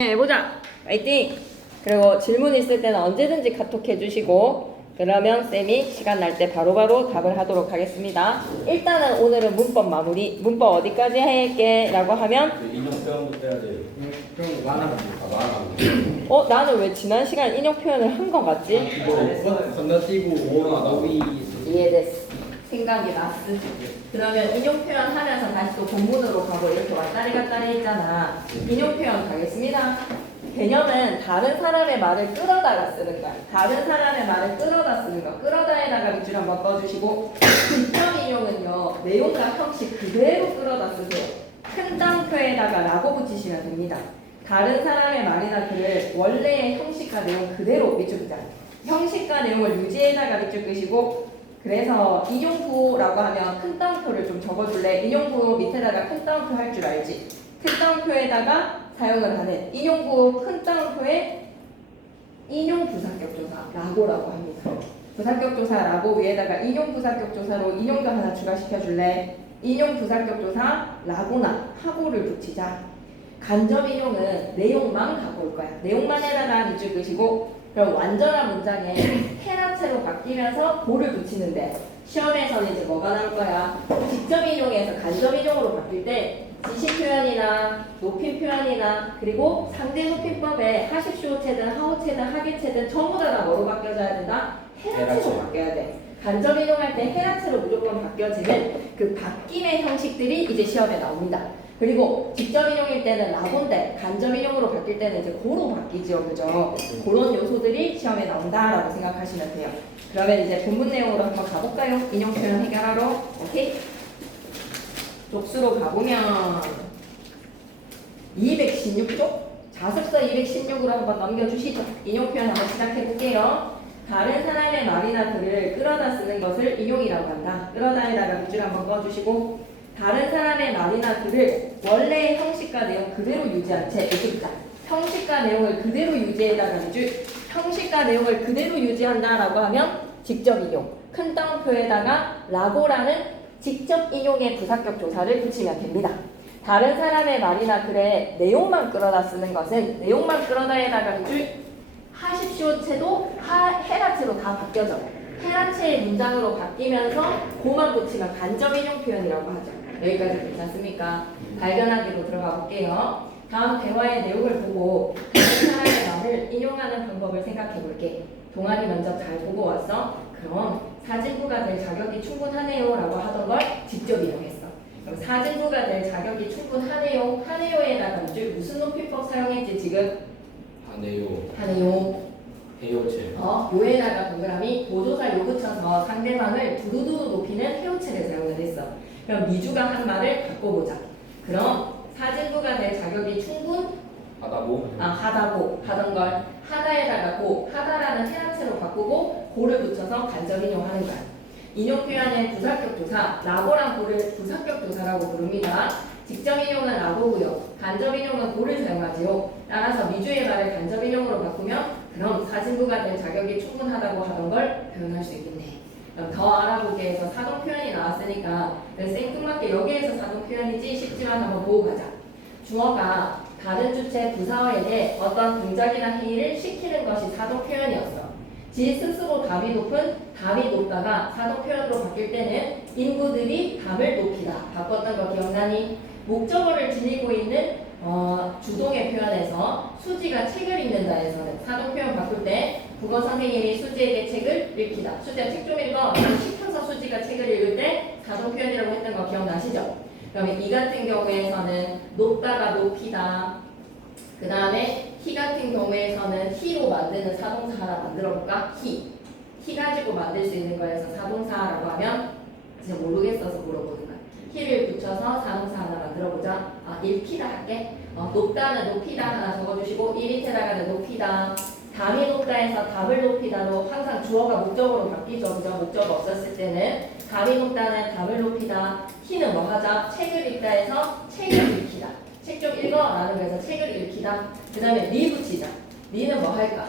해보자. 파이팅. 그리고 질문 있을 때는 언제든지 카톡 해주시고, 그러면 쌤이 시간 날 때 바로바로 답을 하도록 하겠습니다. 일단은 오늘은 문법 마무리. 문법 어디까지 할게? 라고 하면 인형 표현부터 해야 돼. 그럼 만화가 나는 왜 지난 시간 인용 표현을 한 것 같지? 이거 건너뛰고 오로나다. 오비 이해됐어. 생각이 났어. 그러면 인용 표현 하면서 다시 또 본문으로 가고 이렇게 왔다리 갔다리 했잖아. 인용 표현 가겠습니다. 개념은 다른 사람의 말을 끌어다가 쓰는 거야. 다른 사람의 말을 끌어다 쓰는 거. 끌어다에다가 밑줄 한번 꺼주시고, 직접 인용은요, 내용과 형식 그대로 끌어다 쓰세요. 큰 따옴표에다가 라고 붙이시면 됩니다. 다른 사람의 말이나 글을 원래의 형식과 내용 그대로 밑줄 끄자. 형식과 내용을 유지에다가 밑줄 끄시고, 그래서 인용구라고 하면 큰 따옴표를 좀 적어줄래? 인용구 밑에다가 큰 따옴표 할 줄 알지? 큰 따옴표에다가 사용을 하는 인용구 큰 따옴표에 인용 부사격조사 라고라고 합니다. 부사격조사 라고 위에다가 인용 부사격조사로 인용도 하나 추가시켜줄래? 인용 부사격조사 라고나 하고를 붙이자. 간접 인용은 내용만 갖고 올 거야. 내용만에다가 밑줄 끄시고, 그럼 완전한 문장에 해라체로 바뀌면서 고를 붙이는데 시험에서는 이제 뭐가 나올 거야? 직접 인용에서 간접 인용으로 바뀔 때 지시 표현이나 높임 표현이나 그리고 상대 높임법에 하십시오체든 하오체든 하기체든 전부 다 뭐로 바뀌어져야 된다? 해라체로 바뀌어야 돼. 간접 인용할 때 해라체로 무조건 바뀌어지는 그 바뀜의 형식들이 이제 시험에 나옵니다. 그리고 직접 인용일 때는 라고인데 간접 인용으로 바뀔 때는 이제 고로 바뀌죠, 그죠? 그런 요소들이 시험에 나온다라고 생각하시면 돼요. 그러면 이제 본문 내용으로 한번 가볼까요? 인용 표현 해결하러. 오케이? 쪽수로 가보면 216쪽? 자습서 216으로 한번 넘겨주시죠. 인용 표현 한번 시작해볼게요. 다른 사람의 말이나 글을 끌어다 쓰는 것을 인용이라고 한다. 끌어다에다가 밑줄 한번 꺼주시고, 다른 사람의 말이나 글을 원래의 형식과 내용 그대로 유지한 채 읽자. 형식과 내용을 그대로 유지에다가 밑줄. 형식과 내용을 그대로 유지한다라고 하면 직접 인용. 큰 따옴표에다가 라고라는 직접 인용의 부사격 조사를 붙이면 됩니다. 다른 사람의 말이나 글의 내용만 끌어다 쓰는 것은 내용만 끌어다에다가 밑줄. 하십시오체도 해라체로 다 바뀌어져. 해라체의 문장으로 바뀌면서 고만 붙이면 간접 인용 표현이라고 하죠. 여기까지 괜찮습니까? 발견하기로 들어가 볼게요. 다음 대화의 내용을 보고 다른 사람의 말을 인용하는 방법을 생각해 볼게. 동아리 먼저 잘 보고 왔어? 그럼 사진부가 될 자격이 충분하네요 라고 하던 걸 직접 인용했어. 그럼 사진부가 될 자격이 충분하네요. 하네요에다가 밑줄 무슨 높임법 사용했지 지금? 하네요. 해요체. 요에다가 동그라미 보조사 요 붙여서 상대방을 두루두루 높이는 해오체를 사용을 했어. 그럼 미주가 한 말을 바꿔보자. 그럼 사진부가 될 자격이 하다고. 하다고 하던 걸 하다에다가 하다라는 해라체로 바꾸고 고를 붙여서 간접 인용하는 거야. 인용 표현의 부사격 조사, 라고랑 고를 부사격 조사라고 부릅니다. 직접 인용은 라고고요. 간접 인용은 고를 사용하지요. 따라서 미주의 말을 간접 인용으로 바꾸면 그럼 사진부가 될 자격이 충분하다고 하던 걸 표현할 수 있겠네. 그럼 더 알아보기에서 사동 표현이 나왔으니까 생뚱맞게 여기에서 사동 표현이지 싶지만 한번 보고 가자. 주어가 다른 주체 부사어에게 어떤 동작이나 행위를 시키는 것이 사동 표현이었어. 지 스스로 담이 높다가 사동 표현으로 바뀔 때는 인부들이 담을 높이다. 바꿨던 거 기억나니? 목적어를 지니고 있는 주동의 표현에서 수지가 책을 읽는다에서는 사동 표현 바꿀 때 국어 선생님이 수지에게 책을 읽히다. 수지야 책 좀 읽어. 시켜서 수지가 책을 읽을 때 사동 표현이라고 했던 거 기억나시죠? 그러면 이 같은 경우에서는 높다가 높이다. 그 다음에 히 같은 경우에서는 히로 만드는 사동사 하나 만들어 볼까? 히 가지고 만들 수 있는 거에서 사동사라고 하면 진짜 모르겠어서 물어보는 거야. 히를 붙여서 사동사 하나 만들어 보자. 읽히다 할게. 높다는 높이다 하나 적어주시고 이 밑에다가는 높이다. 담이 높다에서 담을 높이다로 항상 주어가 목적으로 바뀌죠. 그죠? 목적 없었을 때는 담이 높다는 담을 높이다. 히는 뭐 하자? 책을 읽다에서 책을 읽히다. 책 좀 읽어 라는 거에서 책을 읽히다. 그 다음에 리 붙이자. 리는 뭐 할까?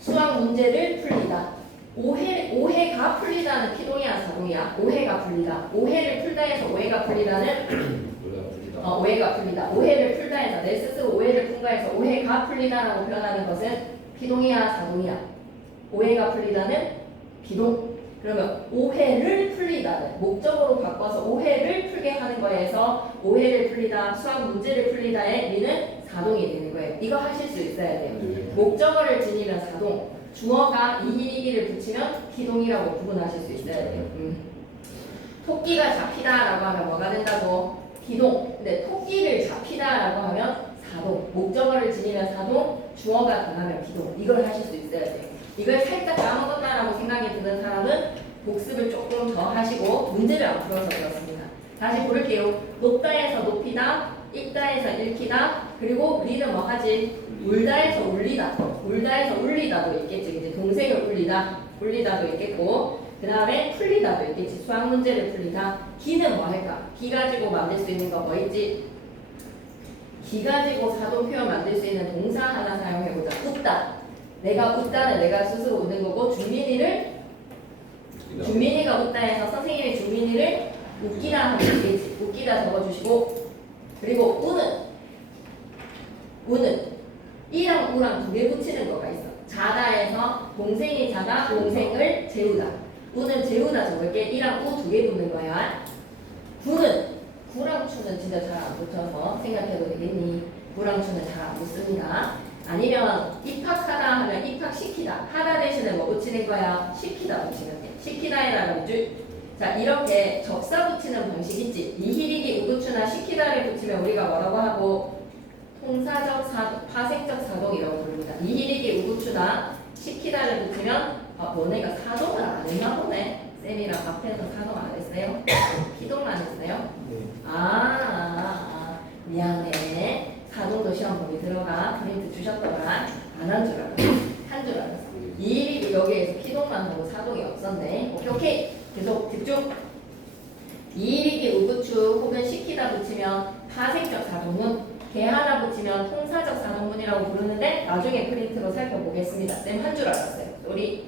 수학 문제를 풀리다. 오해가 풀리다는 피동이야 사동이야? 오해가 풀리다. 오해를 풀다 해서 오해가 풀리다는 오해가 풀리다. 오해를 풀다 해서 내 스스로 오해를 푼 거에서 오해가 풀리다라고 표현하는 것은 피동이야 사동이야. 오해가 풀리다는 비동. 그러면 오해를 풀리다는 목적으로 바꿔서 오해를 풀게 하는 거에서 오해를 풀리다, 수학 문제를 풀리다의 미는 사동이 되는 거예요. 이거 하실 수 있어야 돼요. 목적어를 지니면 사동, 주어가 이히리기를 붙이면 피동이라고 구분하실 수 있어야 돼요. 토끼가 잡히다라고 하면 뭐가 된다고? 비동. 근데 토끼를 잡히다라고 하면 사동. 목적어를 지니면 사동, 주어가 더하면 비동. 이걸 하실 수 있어야 돼요. 이걸 살짝 까먹었다라고 생각이 드는 사람은 복습을 조금 더 하시고 문제를 안 풀어서 그렇습니다. 다시 부를게요. 높다에서 높이다, 읽다에서 읽히다, 그리고 우리는 뭐 하지? 울다에서 울리다, 울다에서 울리다도 있겠지. 이제 동생을 울리다도 있겠고, 그 다음에 풀리다도 있겠지. 수학 문제를 풀리다. 기는 뭐 할까? 기 가지고 만들 수 있는 거 뭐 있지? 기 가지고 사동 표현 만들 수 있는 동사 하나 사용해보자. 웃다. 내가 웃다는 내가 스스로 웃는 거고, 준민이가 웃다 해서 선생님이 준민이를 웃기다 하면 되겠지. 웃기다 적어주시고, 그리고 우는 이랑 우랑 두 개 붙이는 거가 있어. 자다에서 동생이 자다, 동생을 재우다. 우는 재우다 적을게. 이랑 우 두 개 붙는 거야. 구랑 추는 진짜 잘 안 붙여서 생각해도 되겠니? 구랑 추는 잘 안 붙습니다. 아니면 입학하다 하면 입학시키다. 하다 대신에 뭐 붙이는 거야? 시키다 붙이면 돼. 시키다에다가 자, 이렇게 접사 붙이는 방식 있지. 이히리기 우부추나 시키다를 붙이면 우리가 뭐라고 하고? 통사적 사동, 파생적 사동이라고 부릅니다. 이히리기 우부추나 시키다를 붙이면 너네가 사동을 안 했나 보네. 쌤이랑 앞에서 사동 안 했어요? 피동만 했어요? 미안해. 사동도 시험 보기 들어가. 프린트 주셨더만 안 한 줄 알았어. 한 줄 알았어. 이히리기 여기에서 피동만 하고 사동이 없었네. 오케이. 계속 집중. 이히리기 우부추 혹은 시키다 붙이면 파생적 사동문, 개 하나 붙이면 통사적 사동문이라고 부르는데 나중에 프린트로 살펴보겠습니다. 쌤 한 줄 알았어요. 쏘리.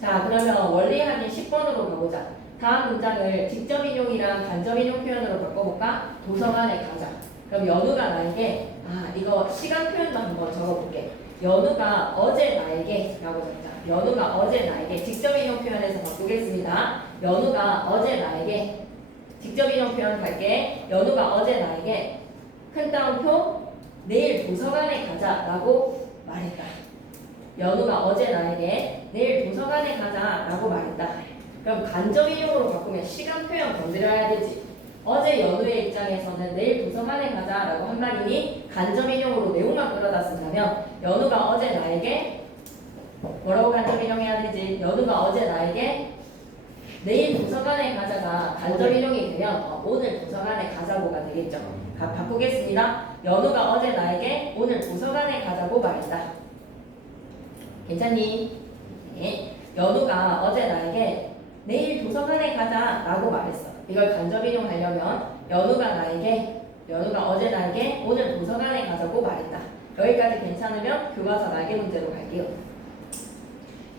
자, 그러면 원리 확인 10번으로 가보자. 다음 문장을 직접 인용이랑 간접 인용 표현으로 바꿔볼까? 도서관에 가자. 그럼 연우가 나에게 이거 시간 표현도 한번 적어볼게. 연우가 어제 나에게 라고 적자. 연우가 어제 나에게 직접 인용 표현해서 바꾸겠습니다. 연우가 어제 나에게 직접 인용 표현 갈게. 연우가 어제 나에게 큰 따옴표 내일 도서관에 가자 라고 말했다. 연우가 어제 나에게 내일 도서관에 가자 라고 말했다. 그럼 간접 인용으로 바꾸면 시간 표현 건드려야 되지. 어제 연우의 입장에서는 내일 도서관에 가자 라고 한 말이니 간접 인용으로 내용만 끌어다 쓴다면 연우가 어제 나에게 뭐라고 간접 인용해야 되지? 연우가 어제 나에게 내일 도서관에 가자가 간접 인용이 되면 오늘 도서관에 가자고가 되겠죠. 바꾸겠습니다. 연우가 어제 나에게 오늘 도서관에 가자고 말했다. 괜찮니? 네. 연우가 어제 나에게 내일 도서관에 가자 라고 말했어. 이걸 간접 인용하려면 연우가 어제 나에게 오늘 도서관에 가자고 말했다. 여기까지 괜찮으면 교과서 날개 문제로 갈게요.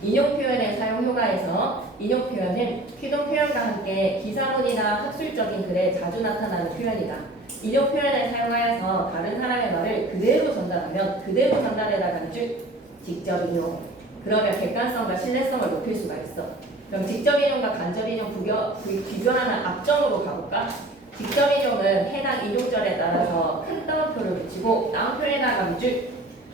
인용 표현의 사용 효과에서 인용 표현은 피동 표현과 함께 기사문이나 학술적인 글에 자주 나타나는 표현이다. 인용 표현을 사용하여서 다른 사람의 말을 그대로 전달하면 그대로 전달해나가는 즉 직접 인용. 그러면 객관성과 신뢰성을 높일 수가 있어. 그럼 직접 인용과 간접 인용 비교하는 앞점으로 가볼까? 직접 인용은 해당 인용절에 따라서 큰 따옴표를 붙이고 따옴표에다가 즉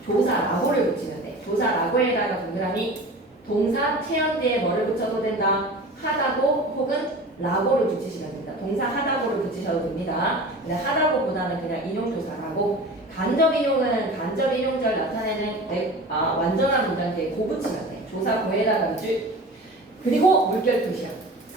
조사라고를 붙이면 돼. 조사라고에다가 동그라미 동사 체험 뒤에 뭐를 붙여도 된다? 하다고 혹은 라고를 붙이시면 된다. 동사 하다고를 붙이셔도 됩니다. 근데 하다고보다는 그냥 인용조사라고. 간접 인용은 간접 인용절 나타내는 완전한 문장 뒤에 고 붙이면 돼. 조사 고에다가 즉 그리고 물결 표시야.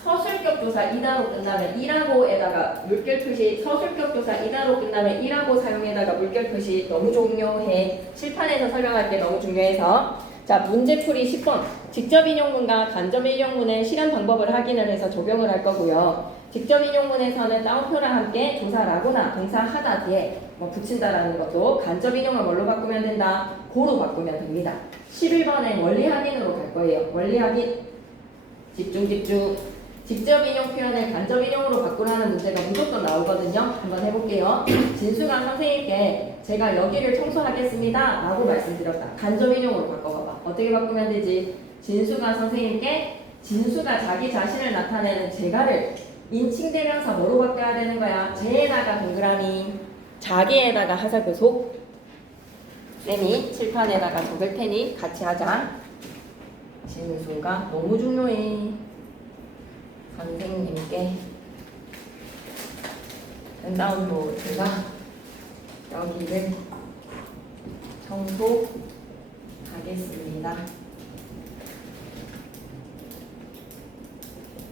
서술격 조사 이다로 끝나면 이라고에다가 물결 표시. 서술격 조사 이다로 끝나면 이라고 사용에다가 물결 표시 너무 중요해. 실판에서 설명할 게 너무 중요해서. 자, 문제풀이 10번. 직접 인용문과 간접 인용문의 실현 방법을 확인을 해서 적용을 할 거고요. 직접 인용문에서는 따옴표랑 함께 조사라고나 동사 하다 뒤에 뭐 붙인다라는 것도 간접 인용을 뭘로 바꾸면 된다? 고로 바꾸면 됩니다. 11번에 원리 확인으로 갈 거예요. 원리 확인. 집중. 직접 인용 표현을 간접 인용으로 바꾸라는 문제가 무조건 나오거든요. 한번 해볼게요. 진수가 선생님께 제가 여기를 청소하겠습니다 라고 말씀드렸다. 간접 인용으로 바꿔봐봐. 어떻게 바꾸면 되지? 진수가 선생님께 진수가 자기 자신을 나타내는 제가를 인칭대명사 뭐로 바꿔야 되는 거야? 제에다가 동그라미, 자기에다가 하살표속. 쌤이 칠판에다가 적을 테니 같이 하자. 진수가 너무 중요해. 선생님께 다운로 제가 여기를 청소하겠습니다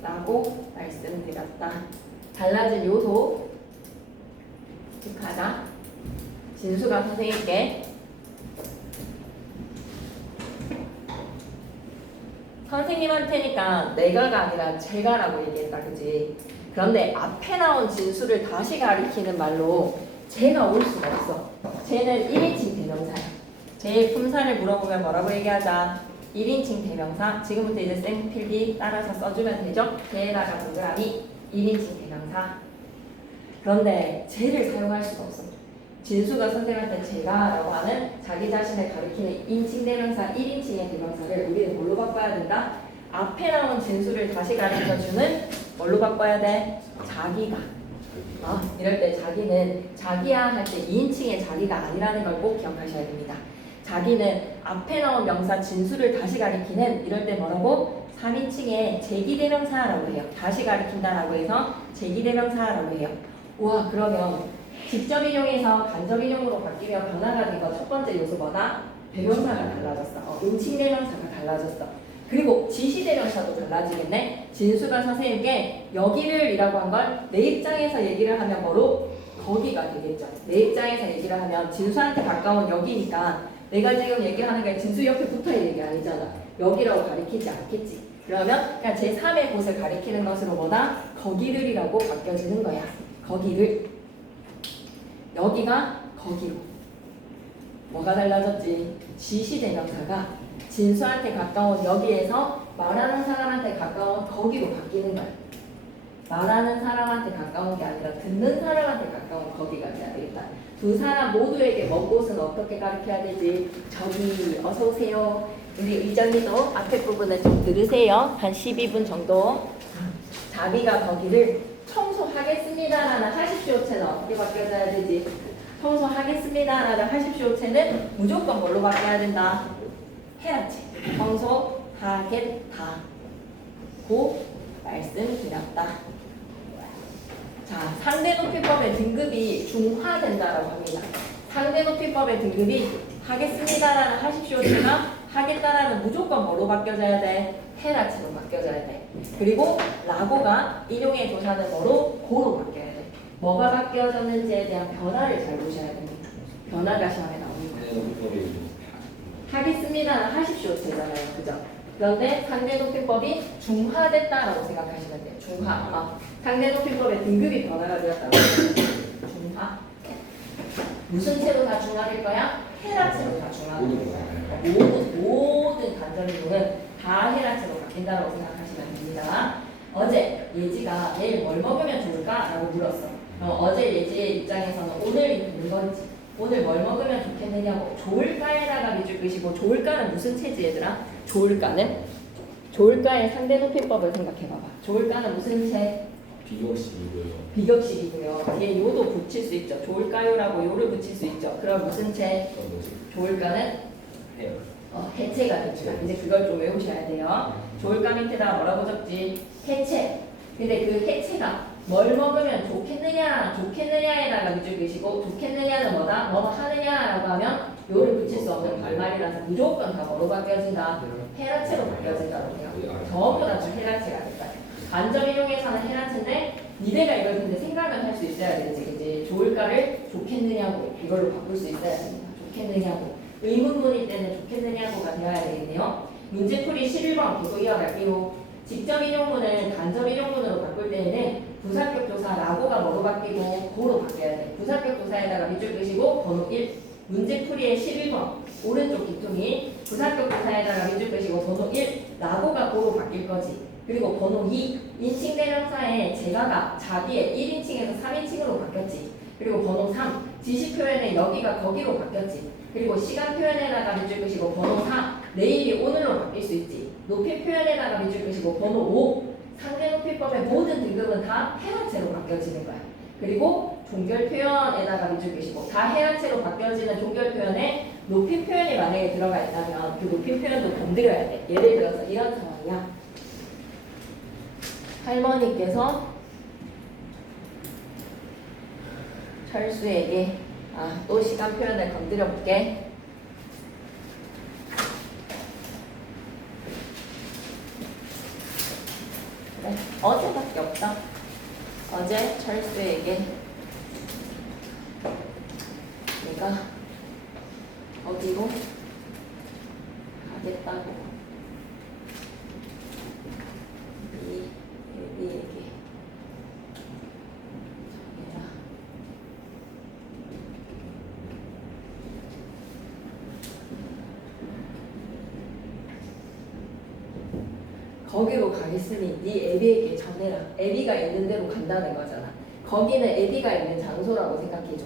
라고 말씀드렸다. 달라질 요소 득하자. 진수가 선생님께 선생님한테니까 내가가 아니라 제가라고 얘기했다, 그지? 그런데 앞에 나온 진수를 다시 가리키는 말로 제가 올 수가 없어. 쟤는 1인칭 대명사야. 쟤의 품사를 물어보면 뭐라고 얘기하자? 1인칭 대명사. 지금부터 이제 쌤 필기 따라서 써주면 되죠? 쟤에다가 동그라미 1인칭 대명사. 그런데 쟤를 사용할 수가 없어. 진수가 선생님한테 제가라고 하는 자기 자신을 가리키는 인칭 대명사 1인칭의 대명사를 우리는 뭘로 바꿔야 된다? 앞에 나온 진수를 다시 가르쳐주는 뭘로 바꿔야 돼? 자기가. 이럴 때 자기는 자기야 할 때 2인칭의 자기가 아니라는 걸 꼭 기억하셔야 됩니다. 자기는 앞에 나온 명사 진수를 다시 가리키는 이럴 때 뭐라고? 3인칭의 제기대명사라고 해요. 다시 가리킨다라고 해서 제기대명사라고 해요. 우와, 그러면 직접 인용에서 간접 인용으로 바뀌며 변화가 된 거 첫 번째 요소 뭐다? 대명사가 달라졌어. 인칭 대명사가 달라졌어. 그리고 지시 대명사도 달라지겠네. 진수가 선생님께 여기를 이라고 한 걸 내 입장에서 얘기를 하면 뭐로? 거기가 되겠죠. 내 입장에서 얘기를 하면 진수한테 가까운 여기니까 내가 지금 얘기하는 게 진수 옆에 붙어있는 얘기 아니잖아. 여기라고 가리키지 않겠지. 그러면 그냥 제3의 곳을 가리키는 것으로 뭐다? 거기를이라고 바뀌어지는 거야. 거기를. 여기가 거기로. 뭐가 달라졌지? 지시대명사가 진수한테 가까운 여기에서 말하는 사람한테 가까운 거기로 바뀌는 거야. 말하는 사람한테 가까운 게 아니라 듣는 사람한테 가까운 거기가 돼야 되겠다. 두 사람 모두에게 먼 곳은 어떻게 가르쳐야 되지? 저기 어서 오세요. 우리 의정이도 앞에 부분을 좀 들으세요. 한 12분 정도. 자기가 거기를 청소하겠습니다라는 하십시오체는 어떻게 바뀌어져야 되지? 청소하겠습니다라는 하십시오체는 무조건 뭘로 바뀌어야 된다? 해야지. 청소하겠다 고 말씀드렸다. 자, 상대높이법의 등급이 중화된다라고 합니다. 상대높이법의 등급이 하겠습니다라는 하십시오체가 하겠다라는 무조건 뭐로 바뀌어져야 돼? 해라치로 바뀌어져야 돼. 그리고 라고가 인용의 조사는 뭐로? 고로 바뀌어야 돼. 뭐가 바뀌어졌는지에 대한 변화를 잘 보셔야 됩니다. 변화가 시험에 나옵니다. 하겠습니다는 하십시오체잖아요, 그죠? 그런데 상대높이법이 중화됐다라고 생각하시면 돼요. 중화. 상대높이법의 등급이 변화가 되었다고. 중화. 무슨 채로 다 중화될 거야? 헤라체로 다 중화될 거야. 모든 간접인용은 다 헤라체로 바뀐다고 생각하시면 됩니다. 어제 예지가 내일 뭘 먹으면 좋을까? 라고 물었어. 어제 예지의 입장에서는 오늘이 되는 건지 오늘 뭘 먹으면 좋겠느냐고 좋을까에다가 밑줄 끄시고 좋을까는 무슨 체지 얘들아? 좋을까의 상대높이법을 생각해봐봐. 좋을까는 무슨 체? 비격식이고요. 비격식이고요. 뒤에 요도 붙일 수 있죠. 좋을까요라고 요를 붙일 수 있죠. 그럼 무슨 체? 좋을까는 해요. 해체가 되죠. 이제 그걸 좀 외우셔야 돼요. 좋을까 밑에다 뭐라고 적지? 해체. 근데 그 해체가 뭘 먹으면 좋겠느냐에다가 밑줄 그시고 좋겠느냐는 뭐다? 뭐 하느냐라고 하면 요를 붙일 수 없는 말말이라서 무조건 다 뭐로 바뀌어진다? 헤라체로 바뀌어진다고 해요. 전부 다 헤라체가 됐다. 간접 인용에서는 헤라체인데 니네가 이걸 근데 생각을 할 수 있어야 되지, 그지? 좋을까를 좋겠느냐고 이걸로 바꿀 수 있어야 됩니다. 좋겠느냐고. 의문문일 때는 좋겠느냐고가 되어야 되겠네요. 문제풀이 11번 계속 이어갈게요. 직접 인용문을 간접 인용문으로 바꿀 때에는 부사격 조사 라고가 뭐로 바뀌고 고로 바뀌어야 돼. 부사격 조사에다가 밑줄 끄시고 번호 1. 문제풀이의 11번 오른쪽 기둥이 부사격 조사에다가 밑줄 끄시고 번호 1. 라고가 고로 바뀔 거지. 그리고 번호 2, 인칭 대명사의 제가가 자기의 1인칭에서 3인칭으로 바뀌었지. 그리고 번호 3, 지시 표현의 여기가 거기로 바뀌었지. 그리고 시간 표현에다가 밑줄 긋이고 번호 4, 내일이 오늘로 바뀔 수 있지. 높이 표현에다가 밑줄 긋이고 번호 5, 상대 높이법의 모든 등급은 다 해란체로 바뀌어지는 거야. 그리고 종결 표현에다가 밑줄 긋이고 다 해란체로 바뀌어지는 종결 표현에 높이 표현이 만약에 들어가 있다면 그 높이 표현도 건드려야 돼. 예를 들어서 이런 상황이야. 할머니께서 철수에게 또 시간 표현을 건드려 볼게. 그래, 어제밖에 없다. 어제 철수에게 내가 어디로 가겠다고 이 애비에게 전해라. 거기로 가겠으니 네 애비에게 전해라. 애비가 있는 데로 간다는 거잖아. 거기는 애비가 있는 장소라고 생각해줘.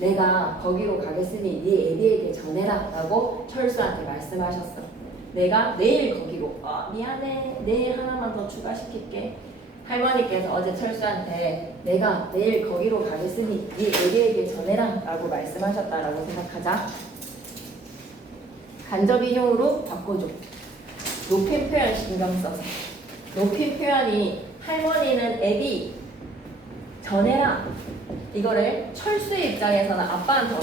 내가 거기로 가겠으니 네 애비에게 전해라 라고 철수한테 말씀하셨어. 내가 내일 거기로 미안해 내일 하나만 더 추가시킬게. 할머니께서 어제 철수한테 내가 내일 거기로 가겠으니 네 애비에게 전해라 라고 말씀하셨다라고 생각하자. 간접 인용으로 바꿔줘. 높임 표현 신경 써서. 높임 표현이 할머니는 애비 전해라. 이거를 철수의 입장에서는 아빠한테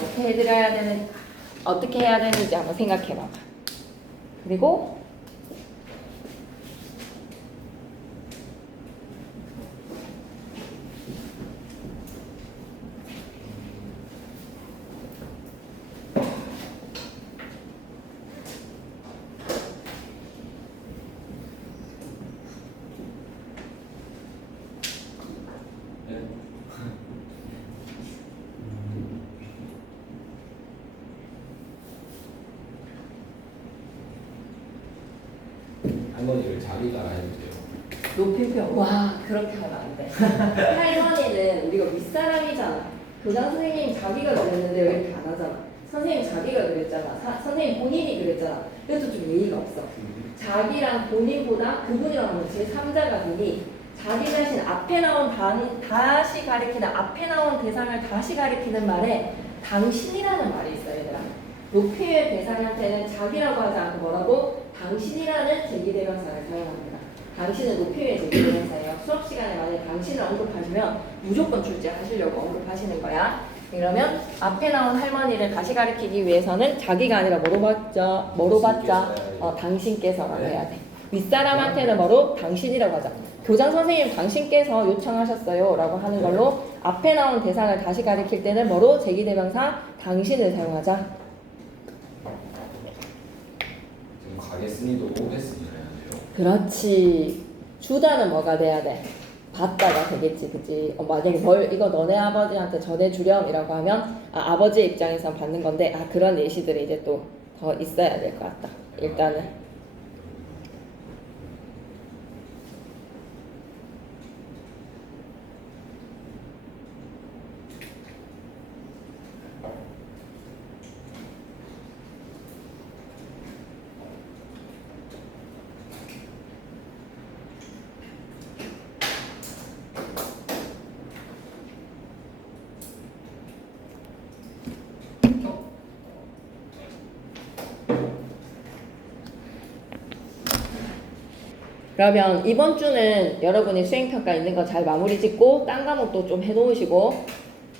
어떻게 해야 되는지 한번 생각해 봐봐. 그리고 할머니를 자기가 해주세요. 높임 표현. 와 그렇게 하면 안 돼. 할머니는 우리가 윗사람이잖아. 교장 선생님 자기가 그랬는데 왜 이렇게 안 하잖아. 선생님 자기가 그랬잖아. 선생님 본인이 그랬잖아. 그래도 좀 예의가 없어. 자기랑 본인보다 그분이랑 하면 제3자가 되니 자기 자신 앞에 나온 다시 가리키는 앞에 나온 대상을 다시 가리키는 말에 당신이라는 말이 있어요, 얘들아. 높이의 대상한테는 자기라고 하지 않고 뭐라고? 당신이라는 제기대명사를 사용합니다. 당신은 높이의 제기대명사예요. 수업 시간에 만약에 당신을 언급하시면 무조건 출제하시려고 언급하시는 거야. 그러면 앞에 나온 할머니를 다시 가리키기 위해서는 자기가 아니라 뭐로 받자? 당신께서라고 네. 해야 돼. 윗사람한테는 뭐로? 당신이라고 하자. 교장 선생님 당신께서 요청하셨어요 라고 하는 걸로 앞에 나온 대상을 다시 가리킬 때는 뭐로? 제기대명사 당신을 사용하자. 지금 가겠으니도 오겠으니 해야 돼요. 그렇지. 주다는 뭐가 돼야 돼? 받다가 되겠지, 그치? 만약에 이거 너네 아버지한테 전해주렴이라고 하면 아버지의 입장에선 받는 건데 그런 예시들이 이제 또 더 있어야 될 것 같다. 일단은 그러면 이번 주는 여러분이 수행평가 있는 거 잘 마무리 짓고 딴 과목도 좀 해놓으시고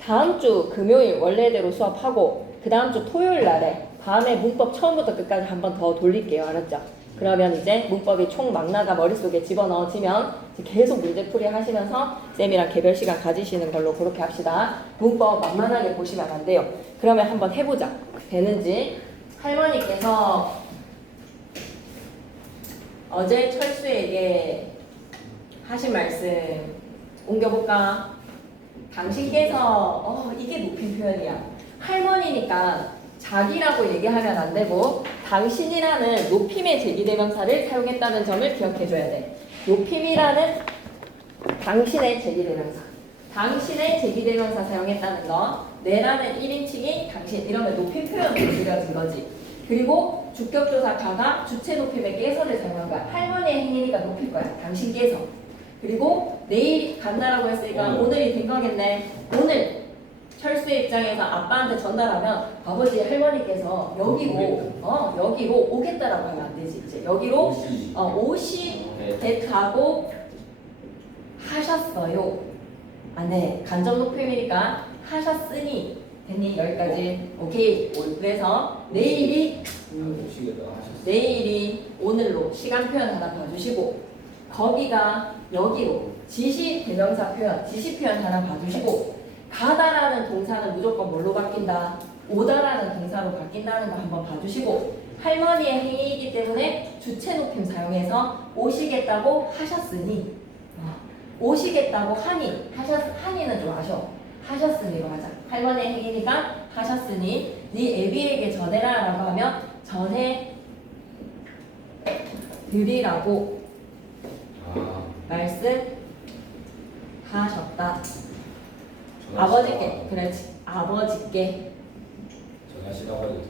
다음 주 금요일 원래대로 수업하고 그 다음 주 토요일 날에 다음에 문법 처음부터 끝까지 한 번 더 돌릴게요. 알았죠? 그러면 이제 문법이 총 막나가 머릿속에 집어넣어지면 계속 문제풀이 하시면서 쌤이랑 개별 시간 가지시는 걸로 그렇게 합시다. 문법 만만하게 보시면 안 돼요. 그러면 한번 해보자. 되는지. 할머니께서 어제 철수에게 하신 말씀 옮겨볼까? 당신께서 이게 높임 표현이야. 할머니니까 자기라고 얘기하면 안 되고 당신이라는 높임의 제기대명사를 사용했다는 점을 기억해줘야 돼. 높임이라는 당신의 제기대명사. 당신의 제기대명사 사용했다는 거. 내라는 1인칭이 당신. 이러면 높임 표현으로 그려진 거지. 그리고 주격조사 가가 주체 높임의 깨서를 사용한 거야. 할머니의 행위니까 높일 거야. 당신께서. 그리고 내일 간다라고 했으니까 오늘이 된 거겠네. 오늘 철수의 입장에서 아빠한테 전달하면 아버지 할머니께서 여기로 오겠다라고 하면 안 되지. 이제 여기로 오시겠다고 하셨어요. 아, 네. 간접 높임이니까 하셨으니 됐니? 여기까지. 오케이. 그래서 내일이 오늘로 시간 표현 하나 봐주시고 거기가 여기로 지시 대명사 표현, 지시 표현 하나 봐주시고 가다라는 동사는 무조건 뭘로 바뀐다? 오다라는 동사로 바뀐다는 거 한번 봐주시고 할머니의 행위이기 때문에 주체 높임 사용해서 오시겠다고 하셨으니 오시겠다고 하니는 좀 아쉬워. 하셨으니로 하자. 할머니의 행위니까 하셨으니 네 애비에게 전해라 라고 하면 전해 드리라고 말씀하셨다. 아버지께. 그렇지. 아버지께 전하시라고 해도 돼요.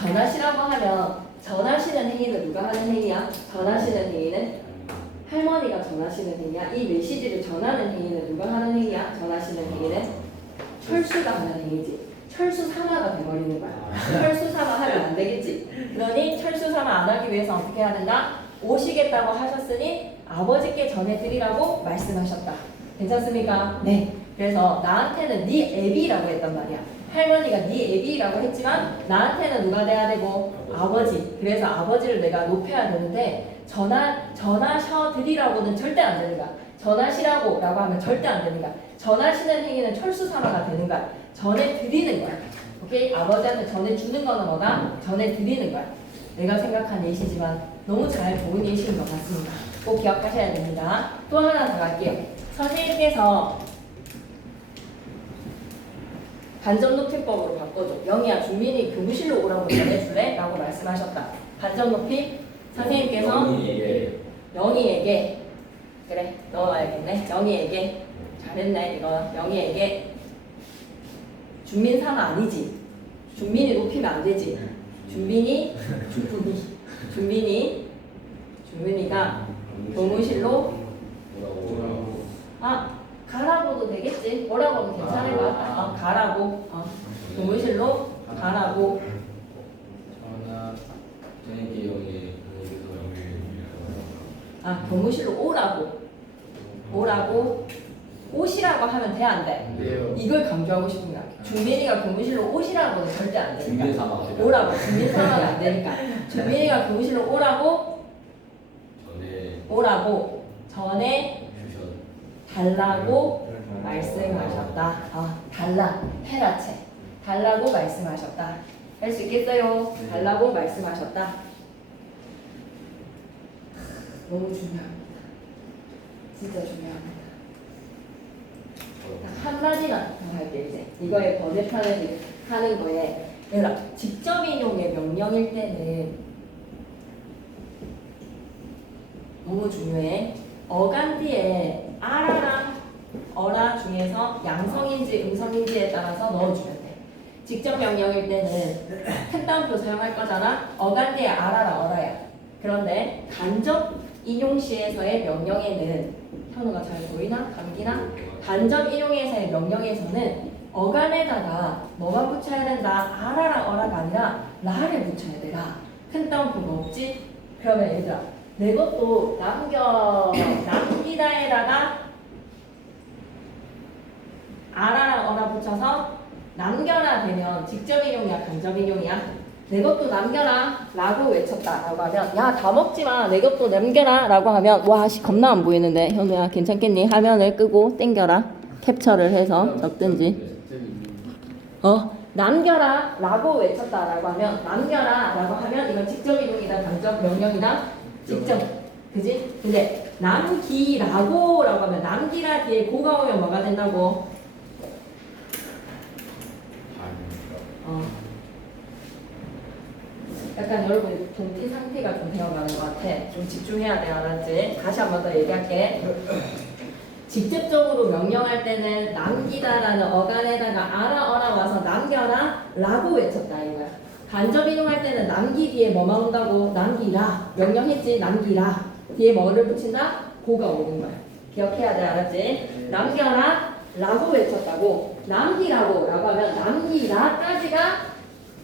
전하시라고 하면 전하시는 행위는 누가 하는 행위야? 전하시는 행위는 할머니가 전하시는 행위야. 이 메시지를 전하는 행위는 누가 하는 행위야? 전하시는 행위는 철수가 하는 행위지. 철수사마가 돼버리는 거야. 철수사마 하면 안 되겠지. 그러니 철수사마 안 하기 위해서 어떻게 해야 된다? 오시겠다고 하셨으니 아버지께 전해드리라고 말씀하셨다. 괜찮습니까? 네. 그래서 나한테는 네 애비라고 했단 말이야. 할머니가 네 애비라고 했지만 나한테는 누가 돼야 되고? 아버지. 그래서 아버지를 내가 높여야 되는데 전하셔드리라고는 절대 안 되는 거야. 전하시라고 라고 하면 절대 안 되는 거야. 전하시는 행위는 철수사마가 되는 거야. 전해드리는 거야. 오케이? 아버지한테 전해주는 거는 뭐다? 전해드리는 거야. 내가 생각한 예시지만 너무 잘 좋은 예시인 것 같습니다. 꼭 기억하셔야 됩니다. 또 하나 더 갈게요. 선생님께서 반전 높임법으로 바꿔줘. 영희야, 준민이 교무실로 오라고 전해줄래? 라고 말씀하셨다. 반전 높임 선생님께서 영희에게 그래, 넣어야겠네. 영희에게 잘했네. 이거 영희에게 준민사가 아니지. 준민이 높이면 안 되지. 준민이가 교무실로 가라고도 되겠지. 뭐라고도 괜찮을 것 같다. 가라고. 교무실로 가라고. 교무실로 오라고. 오시라고 하면 돼, 안 돼? 네요. 이걸 강조하고 싶은 거야. 준민이가 교무실로 오시라고는 절대 안 되니까. 준민사마가 오라고. 준민사마가 안 되니까. 준민이가 교무실로 오라고 전해 달라고 말씀하셨다. 해라체. 달라고 말씀하셨다. 할 수 있겠어요? 달라고 말씀하셨다. 너무 중요합니다. 진짜 중요합니다. 한마디만 더 할게 이제. 이거의 번외편을 하는 거에 얘들아, 직접 인용의 명령일 때는 너무 중요해. 어간 뒤에 아라랑 어라 중에서 양성인지 음성인지에 따라서 넣어주면 돼. 직접 명령일 때는 큰 따옴표 사용할 거잖아. 어간 뒤에 아라랑 어라야. 그런데 간접 인용 시에서의 명령에는 현우가 잘 보이나? 감기나? 간접 인용에서의 명령에서는 어간에다가 뭐만 붙여야 된다? 아라랑 어라가 아니라 라를 붙여야 돼. 라. 큰 따옴표가 없지? 그러면 얘들아, 내 것도 남기다에다가 아라랑 어라 붙여서 남겨라 되면 직접 인용이야, 간접 인용이야? 내 것도 남겨라 라고 외쳤다 라고 하면 야, 다 먹지마, 내 것도 남겨라 라고 하면 와, 겁나 안 보이는데 현우야 괜찮겠니? 화면을 끄고 땡겨라, 캡처를 해서 적든지. 남겨라 라고 외쳤다 라고 하면 남겨라 라고 하면 이건 직접 인용이다, 간접 명령이다? 직접. 그지? 근데 남기라고 라고 하면 남기라 뒤에 고가 오면 뭐가 된다고? 약간 여러분 동태 상태가 좀 되어가는 것 같아. 좀 집중해야 돼, 알았지? 다시 한 번 더 얘기할게. 직접적으로 명령할 때는 남기다라는 어간에다가 알아 와서 남겨라 라고 외쳤다 이거야. 간접 인용할 때는 남기 뒤에 뭐만 온다고? 남기라. 명령했지? 남기라. 뒤에 뭐를 붙인다? 고가 오는 거야. 기억해야 돼, 알았지? 남겨라 라고 외쳤다고. 남기라고 라고 하면 남기라까지가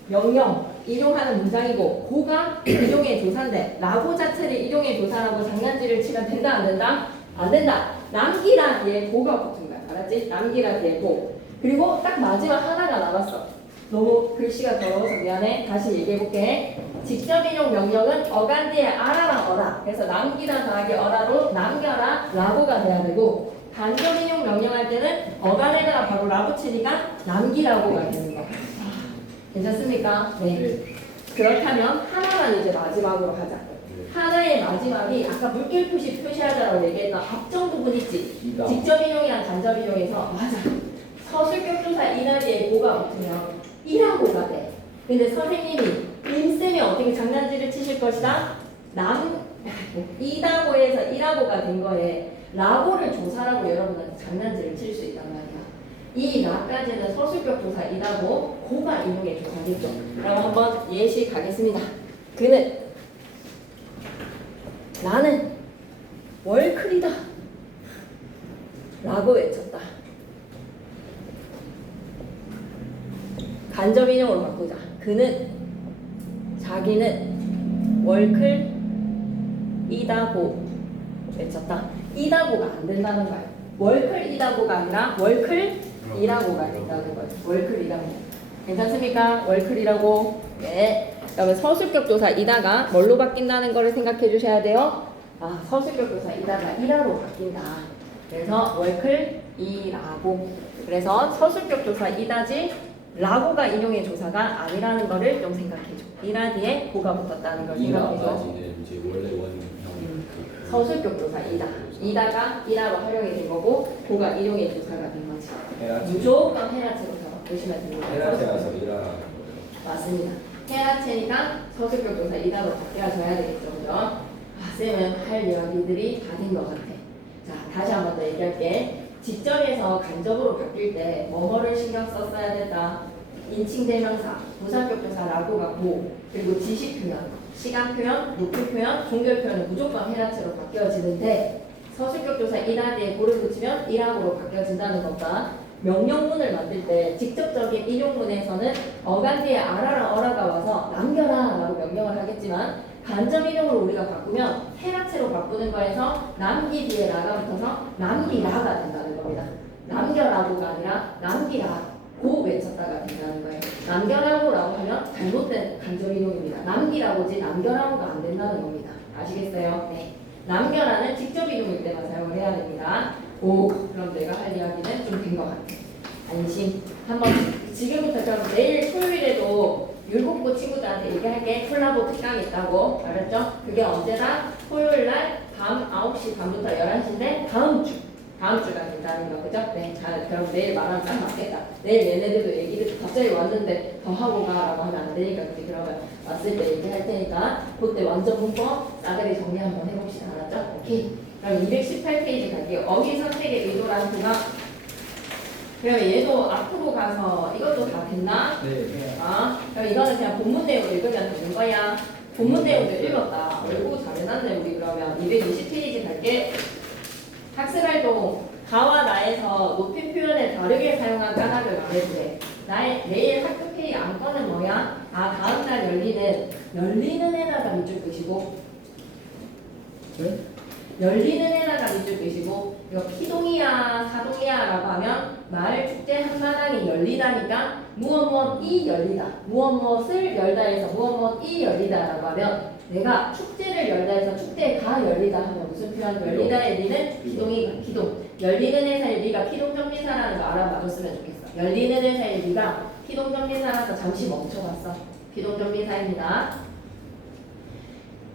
명령, 인용하는 문장이고 고가 인용의 조사인데 라고 자체를 인용의 조사라고 장난질을 치면 된다 안 된다? 안 된다. 남기라 뒤에 고가 붙은 거야. 알았지? 남기라 뒤에 고. 그리고 딱 마지막 하나가 남았어. 너무 글씨가 더러워서 미안해. 다시 얘기해볼게. 직접 인용 명령은 어간 뒤에 알아랑 어라. 그래서 남기다 더하기 어라로 남겨라 라고가 돼야 되고, 간접 인용 명령할 때는 어간에다가 바로 라 붙이니까 남기라고가 되는 거야. 괜찮습니까? 네. 그렇다면 하나만 이제 마지막으로 가자. 하나의 마지막이 아까 물결 표시하자라고 얘기했던 앞정 부분 있지? 이다. 직접 인용이랑 간접 인용에서 맞아. 서술격 조사 이나 뒤에 고가 붙으면 이라고가 돼. 근데 선생님이 임쌤이 어떻게 장난질을 치실 것이다? 이다고에서 이라고가 된 거에 라고를 조사라고 여러분한테 장난질을 칠 수 있단 말이야. 이 라까지는 서술격 조사 이다고 고가 인용의 조사겠죠. 그럼 한번 예시 가겠습니다. 그는 나는 월클이다 라고 외쳤다. 간접 인용으로 바꾸자. 그는 자기는 월클이다고 외쳤다. 이다고가 안 된다는 거야. 월클이다고가 아니라 월클이라고가 된다는 거야. 월클이라고. 괜찮습니까? 월클이라고. 네. 그러면 서술격 조사 이다가 뭘로 바뀐다는 거를 생각해 주셔야 돼요. 아, 서술격 조사 이다가 이라로 바뀐다. 그래서 월클이라고. 그래서 서술격 조사 이다지 라고가 인용의 조사가 아니라는 거를 좀 생각해 줘. 이라 뒤에 고가 붙었다는 걸 생각해 줘. 이라까지는 이제 원래 원형 서술격 조사 이다가 이라로 활용이 된 거고 고가 인용의 조사가 된 거지. 헤라체. 무조건 헤라체부터 보시면 됩니다. 헤라체라서 이라라는 거예요. 맞습니다. 헤라체니까 서술격 조사 이다로 바뀌어줘야 되겠죠, 그죠? 아, 쌤은 할 이야기들이 다 된 것 같아. 자, 다시 한 번 더 얘기할게. 직접에서 간접으로 바뀔 때 뭐뭐를 신경 썼어야 된다. 인칭 대명사, 부사격 조사 라고가 고, 그리고 지시 표현, 시간 표현, 목표 표현, 종결 표현은 무조건 헤라체로 바뀌어지는데 서술격 조사 이라 뒤에 고를 붙이면 이라고로 바뀌어진다는 것과 명령문을 만들 때 직접적인 인용문에서는 어간 뒤에 아라랑 어라가 와서 남겨라 라고 명령을 하겠지만 간접 인용으로 우리가 바꾸면 헤라체로 바꾸는 거에서 남기 뒤에 라가 붙어서 남기라가 된다는 겁니다. 남겨라고가 아니라 남기라고 외쳤다가 된다는 거예요. 남겨라고라고 하면 잘못된 간접 인용입니다. 남기라고지 남겨라고가 안 된다는 겁니다. 아시겠어요? 네. 남겨라는 직접 인용일 때만 사용을 해야 됩니다. 오, 그럼 내가 할 이야기는 좀 된 것 같아. 안심. 한번 지금부터 그럼 내일 토요일에도 율곡부 친구들한테 얘기할게. 콜라보 특강 있다고 알았죠? 그게 언제다? 토요일날 밤 9시 반부터 11시인데 다음 주가 된다는 거, 그죠? 네, 자, 그럼 내일 말하면 딱 맞겠다. 내일 얘네들도 얘기를 갑자기 왔는데 더 하고 가라고 하면 안 되니까 그때 그러면 왔을 때 얘기할 테니까 그때 완전 문법 싸그리 정리 한번 해봅시다. 알았죠? 오케이. 그럼 218페이지 갈게요. 어휘 선택의 의도라는 구가 그러면 얘도 앞으로 가서 이것도 다 됐나? 네. 아, 그럼 이거는 그냥 본문 내용을 읽으면 되는 거야. 본문 내용을 읽었다. 얼굴 잘해놨네 우리. 그러면 220페이지 갈게. 학습활동 가와 나에서 높임 표현을 다르게 사용한 까닭을 말해주래. 내일 학교 회의 안건은 뭐야? 아, 다음날 열리는 해나가 밑줄 끄시고 네? 열리는 해나가 밑줄 끄시고 이거 피동이야 사동이야 라고 하면 마을 축제 한마당이 열리다니까 무엇이 열리다 무엇을 열다 해서 무엇이 열리다 라고 하면 내가 축제를 열다 해서 축제가 열리다 하면 무슨 표현? 열리다의 리는 기동 열리는 회사의 리가 피동정리사라는 거 알아봐줬으면 좋겠어. 열리는 회사의 리가 피동정리사라서 잠시 멈춰봤어. 피동정리사입니다.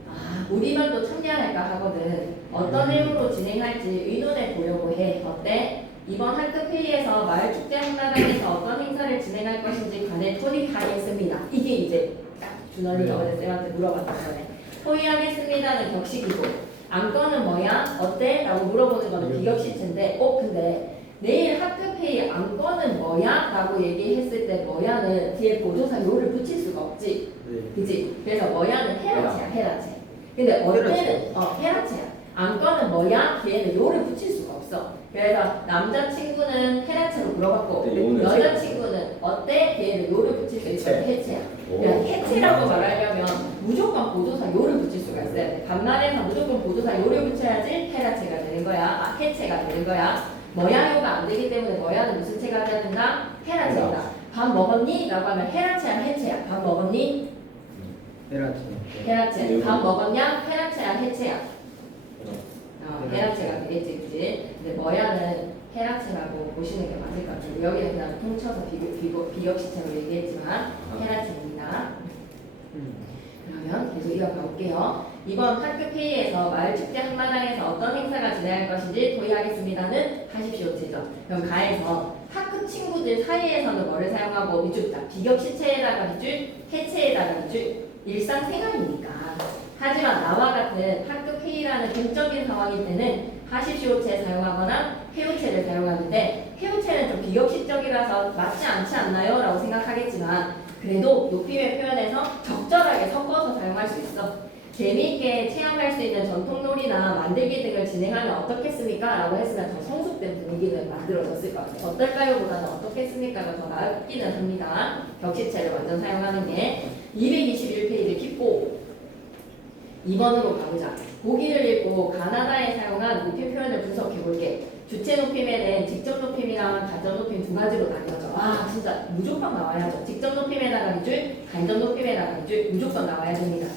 아, 우리말도 참여할까 하거든. 어떤 내용으로 진행할지 의논해 보려고 해. 어때? 이번 학급 회의에서 마을축제 한마당에서 어떤 행사를 진행할 것인지 관해 토의하겠습니다. 이게 이제 딱 준원이가 네. 어제 쌤한테 물어봤던 거네. 토의하겠습니다는 격식이고 안건은 뭐야? 어때? 라고 물어보는 거는 비격시체인데 근데 내일 학급회의 안건은 뭐야? 라고 얘기했을 때 뭐야는 뒤에 보조사 요를 붙일 수가 없지. 네. 그지? 그래서 뭐야는 헤라체야, 헤라체. 근데 어때는 헤라체야. 안건은 뭐야? 뒤에는 요를 붙일 수가 없어. 그래서 남자친구는 헤라체로 물어봤고 네, 요는 여자친구는 어때? 뒤에는 요를 붙일 수 있어. 해체야. 그냥 해체라고 말하려면 무조건 보조사 요를 붙일 수가 있어야 돼. 반말에서 무조건 보조사 요를 붙여야지 헤라체가 되는 거야. 해체가 되는 거야. 뭐야요가 안 되기 때문에 뭐야는 무슨 체가 돼야 된다? 헤라체다. 밥 먹었니? 라고 하면 헤라체야, 해체야. 밥 먹었니? 헤라체. 헤라체. 밥 먹었냐? 헤라체야, 해체야. 헤라체가 되겠지, 그치? 근데 뭐야는 헤라체라고 보시는 게 맞을 것 같아요. 여기는 그냥 통쳐서 비격시체로 얘기했지만 헤라체입니다. 그러면 계속 이어가 볼게요. 이번 학급회의에서 마을축제 한마당에서 어떤 행사가 진행할 것인지 토의하겠습니다는 하십시오체죠. 그럼 가에서 학급 친구들 사이에서는 뭐를 사용하고 밑줄다 비격시체에다가 밑줄, 해체에다가 밑줄, 일상생활이니까. 하지만 나와 같은 학급회의라는 공적인 상황일 때는 하십시오체 사용하거나 해우체를 사용하는데 해우체는 좀 비격시적이라서 맞지 않지 않나요? 라고 생각하겠지만 그래도 높임의 표현에서 적절하게 섞어서 사용할 수 있어. 재미있게 체험할 수 있는 전통놀이나 만들기 등을 진행하면 어떻겠습니까? 라고 했으면 더 성숙된 분위기는 만들어졌을 것 같아요. 어떨까요? 보다는 어떻겠습니까가 더 나았기는 합니다. 격시체를 완전 사용하는 게 221페이지 킵고 2번으로 가보자. 보기를 읽고 가나다에 사용한 높임 표현을 분석해 볼게. 주체 높임에 대한 직접 높임이랑 간접 높임 두 가지로 나뉘어져. 와 진짜 무조건 나와야죠. 직접 높임에다가 밑줄, 간접 높임에다가 밑줄 무조건 나와야 됩니다.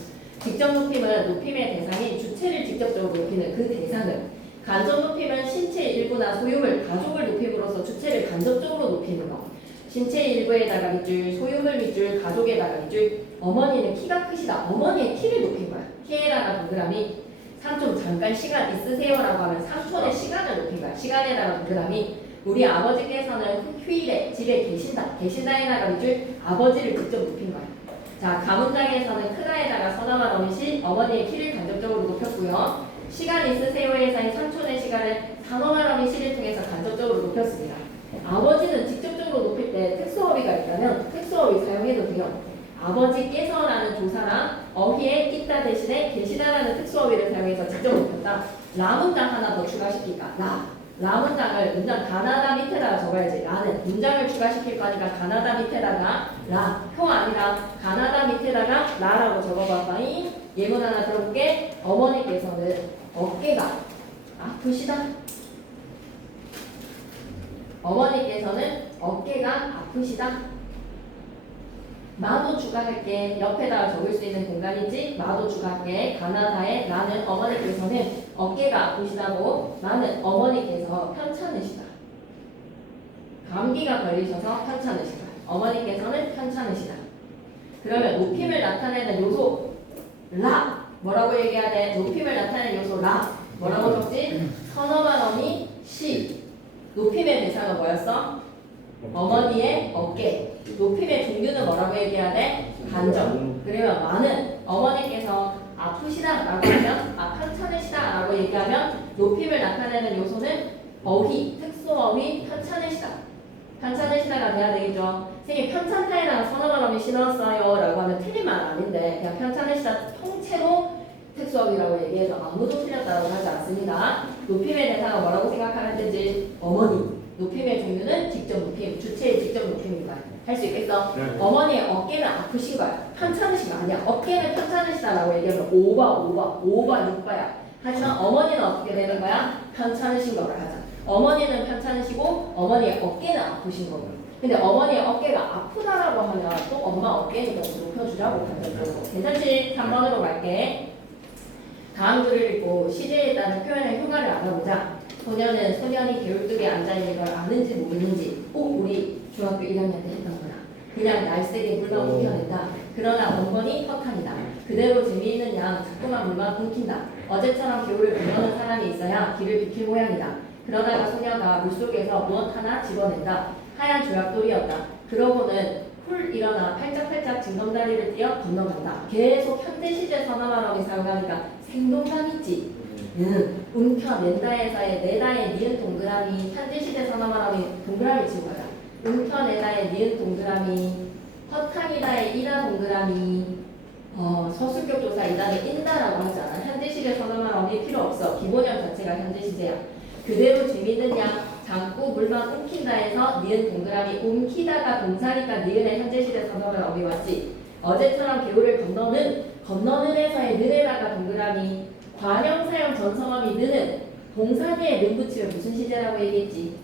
직접 높임은 높임의 대상인 주체를 직접적으로 높이는 그 대상을, 간접 높임은 신체의 일부나 소유물, 가족을 높임으로써 주체를 간접적으로 높이는 거. 신체의 일부에다가 밑줄, 소유물 밑줄, 가족에다가 밑줄. 어머니는 키가 크시다. 어머니의 키를 높인 거야. 키에다가 동그라미. 삼촌 잠깐 시간 있으세요라고 하면 삼촌의 시간을 높인 거야. 시간에다가 동그라미. 우리 아버지께서는 휴일에 집에 계신다에다가 밑줄, 아버지를 직접 높인 거야. 자, 가문장에서는 크다에다가 서너만 어미시 어머니의 키를 간접적으로 높였고요. 시간 있으세요에서의 삼촌의 시간을 산어만 어미시를 통해서 간접적으로 높였습니다. 아버지는 직접적으로 높일 때 특수어휘가 있다면 특수어휘 사용해도 돼요. 아버지께서라는 조사랑 어휘에 있다 대신에 계시다라는 특수어휘를 사용해서 직접 높였다. 라 문장 하나 더 추가시킬까? 라 문장을 문장 가나다 밑에다가 적어야지. 라는 문장을 추가시킬 거니까 가나다 밑에다가 라, 표 아니라 가나다 밑에다가 라라고 적어봐봐이. 예문 하나 들어볼게. 어머니께서는 어깨가 아프시다. 어머니께서는 어깨가 아프시다. 마도 추가할게. 옆에다가 적을 수 있는 공간이지. 마도 추가할게. 가나다에 라는 어머니께서는 어깨가 아프시다고. 라는 어머니께서 편찮으시다. 감기가 걸리셔서 편찮으시다. 어머니께서는 편찮으시다. 그러면 높임을 나타내는 요소 라. 뭐라고 얘기해야 돼? 높임을 나타내는 요소 라. 뭐라고 적지? 서너만 어미 시. 높임의 대상은 뭐였어? 어머니의 어깨. 높임의 종류는 뭐라고 얘기해야 돼? 간접. 그러면 많은 어머니께서 아프시다 라고 하면 편찮으시다 라고 얘기하면 높임을 나타내는 요소는 어휘, 특수어휘, 편찮으시다. 편찮으시다가 돼야 되겠죠. 선생님 편찮다에다가 서너만 어미 신었어요 라고 하면 틀린 말 아닌데 그냥 편찮으시다 통째로 특수어휘라고 얘기해서 아무도 틀렸다고 하지 않습니다. 높임의 대상은 뭐라고 생각하면 되지? 어머니. 높임의 종류는 직접 높임, 주체의 직접 높임입니다. 할 수 있겠어? 네. 어머니의 어깨는 아프신 거야. 편찮으신 거 아니야. 어깨는 편찮으시다라고 얘기하면 오바, 6바야. 하지만 어머니는 어떻게 되는 거야? 편찮으신 거를 하자. 어머니는 편찮으시고 어머니의 어깨는 아프신 거고. 근데 어머니의 어깨가 아프다라고 하면 또 엄마 어깨니까 높여주라고 하죠. 괜찮지? 3번으로 갈게. 다음 글을 읽고 시제에 따른 표현의 효과를 알아보자. 소녀는 소년이 개울뚝에 앉아있는 걸 아는지 모르는지 우리 중학교 1학년 때 했던 거야. 그냥 날쌔게 물만 훔쳐낸다. 그러나 원본이 헛합니다. 그대로 재미있는 양 자꾸만 물만 훔킨다. 어제처럼 개울을 건너는 사람이 있어야 길을 비킬 모양이다. 그러다가 소녀가 물속에서 무엇 하나 집어낸다. 하얀 조약돌이었다. 그러고는 훌 일어나 팔짝팔짝 징검다리를 뛰어 건너간다. 계속 현재 시제 선어말하고 사용하니까 생동감 있지. 움켜낸다에서의 내다의 니은 동그라미 현재 시제 선어말하고 동그라미 치고 가자. 움켜내다의 니은 동그라미 허탕이다의 이다 동그라미 서술격 조사 이다는 인다라고 하잖아. 현재 시제 선어말하고 필요 없어. 기본형 자체가 현재 시제야. 그대로 재밌느냐? 자꾸 물만 움킨다 해서 니은 동그라미 움키다가 동사니까 니은의 현재 시제 선어말 어미 왔지. 어제처럼 개울을 건너는 에서의 는에다가 동그라미 관형사형 전성어미 는은 동사 뒤에 는 붙이면 무슨 시제라고 얘기했지?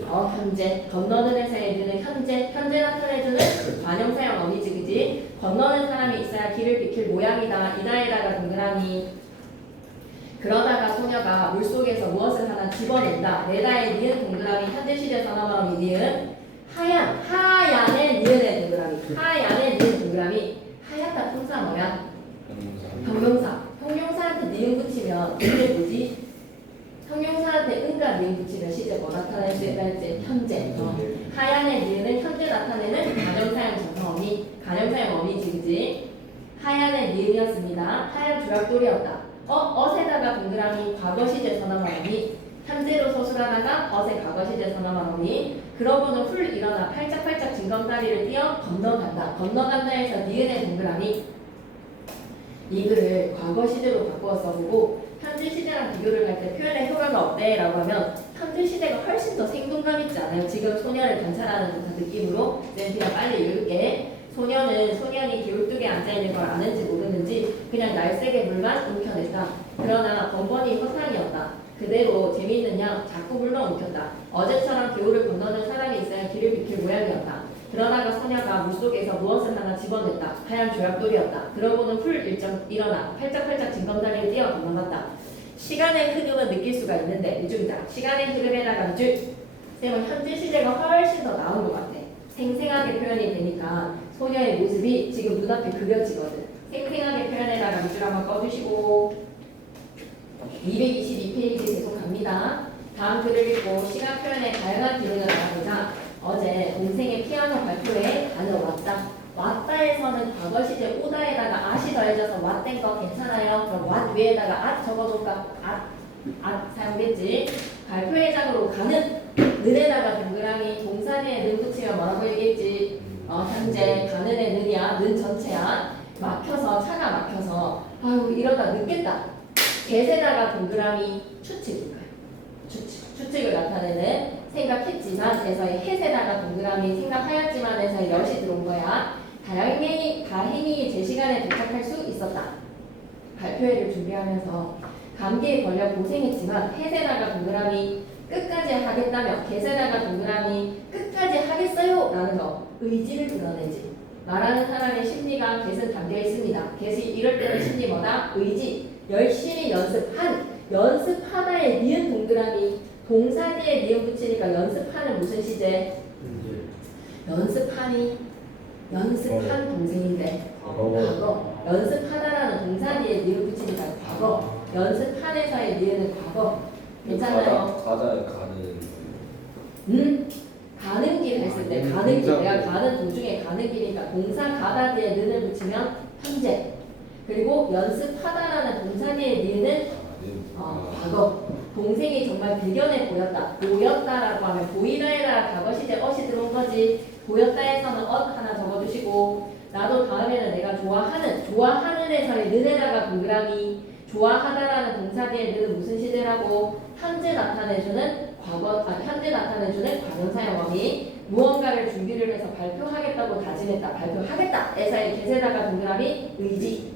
현재. 건너는 에서의 는은 현재 나타내주는 관형사형 어미지 그지? 건너는 사람이 있어야 길을 비킬 모양이다. 이다에다가 동그라미 그러다가 소녀가 물속에서 무엇을 하나 집어낸다. 내다의 니은 동그라미 현재 시제 선어말이 니은 하얀의 니은의 동그라미 하얀의 니은 동그라미 하얗다 통사 뭐야? 형용사한테 니은 붙이면 이게 뭐지? 형용사한테 은과 니은 붙이면 시제 뭐 나타낼 수 있다 했지? 현재. 하얀의 니은은 현재 나타내는 가정사형 전성어미 가정사형 어미지 그지? 하얀의 니은이었습니다. 하얀 주락돌이었다. 어세다가 동그라미 과거 시제 선어말이 현재로 서술하다가 어세 과거 시제 선어말이 그러고는 훌 일어나 팔짝팔짝 징검다리를 뛰어 건너간다 해서 니은의 동그라미 이 글을 과거 시제로 바꾸어 써보고 현재 시제랑 비교를 할 때 표현의 효과가 어때? 라고 하면 현재 시제가 훨씬 더 생동감 있지 않아요? 지금 소녀를 관찰하는 듯한 느낌으로 그냥 빨리 읽을게. 소년이 기울뚝에 앉아있는 걸 아는지 모르는지 그냥 날쌔게 물만 움켜냈다. 그러나 번번이 허탕이었다. 그대로 재미있느냐? 자꾸 물만 움켰다. 어제처럼 기울을 건너는 사람이 있어야 길을 비킬 모양이었다. 그러다가 소녀가 물속에서 무엇을 하나 집어냈다. 하얀 조약돌이었다. 그러고는 훌 일어나 팔짝팔짝 징검다리를 뛰어 건너갔다. 시간의 흐름은 느낄 수가 있는데 이쪽이다. 시간의 흐름에다가 밑줄 쌤은 현재 시제가 훨씬 더 나은 것 같아. 생생하게 표현이 되니까 소녀의 모습이 지금 눈앞에 그려지거든. 생생하게 표현에다가 밑줄 한번 꺼주시고 222페이지 계속 갑니다. 다음 글을 읽고 시간 표현의 다양한 기능을 알아보자. 어제 동생의 피아노 발표회에 다녀왔다. 왔다에서는 과거 시제 오다에다가 at이 더해져서 왔된 거 괜찮아요? 그럼 what 위에다가 at 적어놓을까? at 사용됐지. 발표회장으로 가는 는에다가 동그라미 동사 뒤에 는 붙이면 뭐라고 얘기했지? 현재 가는 애 는이야. 는 전체야. 차가 막혀서 아유 이러다 늦겠다. get에다가 동그라미 추측인가요? 추측을 나타내는 생각했지만 에서의 햇에다가 동그라미 생각하였지만 에서의 엿이 들어온 거야. 다행히 제 시간에 도착할 수 있었다. 발표회를 준비하면서 감기에 걸려 고생했지만 햇에다가 동그라미 끝까지 하겠다며 get에다가 동그라미 끝까지 하겠어요 라는 거 의지를 드러내지. 말하는 사람의 심리가 get은 담겨 있습니다. get이 이럴 때는 심리 뭐다? 의지. 열심히 연습하다의 니은 동그라미 동사 뒤에 니은 붙이니까 연습하는 무슨 시제? 연습한 동생인데 과거. 연습하다라는 동사 뒤에 니은 붙이니까 과거. 연습한에서의 니은은 과거. 괜찮아요? 가다에 가는 가는 길 했을 때 가는 길 내가 가는 도중에 가는 길이니까 동사 가다 뒤에 는을 붙이면 현재. 그리고 연습하다라는 동사 뒤에 니은은 과거. 동생이 정말 대견해 보였다라고 하면 보이다에다가 과거 시제 어시 들어온 거지. 보였다에서는 하나 적어주시고 나도 다음에는 내가 좋아하는에서의 는에다가 동그라미 좋아하다라는 동사 뒤에 는은 무슨 시제라고? 현재 나타내주는 과거사형 어미 무언가를 준비를 해서 발표하겠다고 다짐했다. 발표하겠다. 에서의 get에다가 동그라미 의지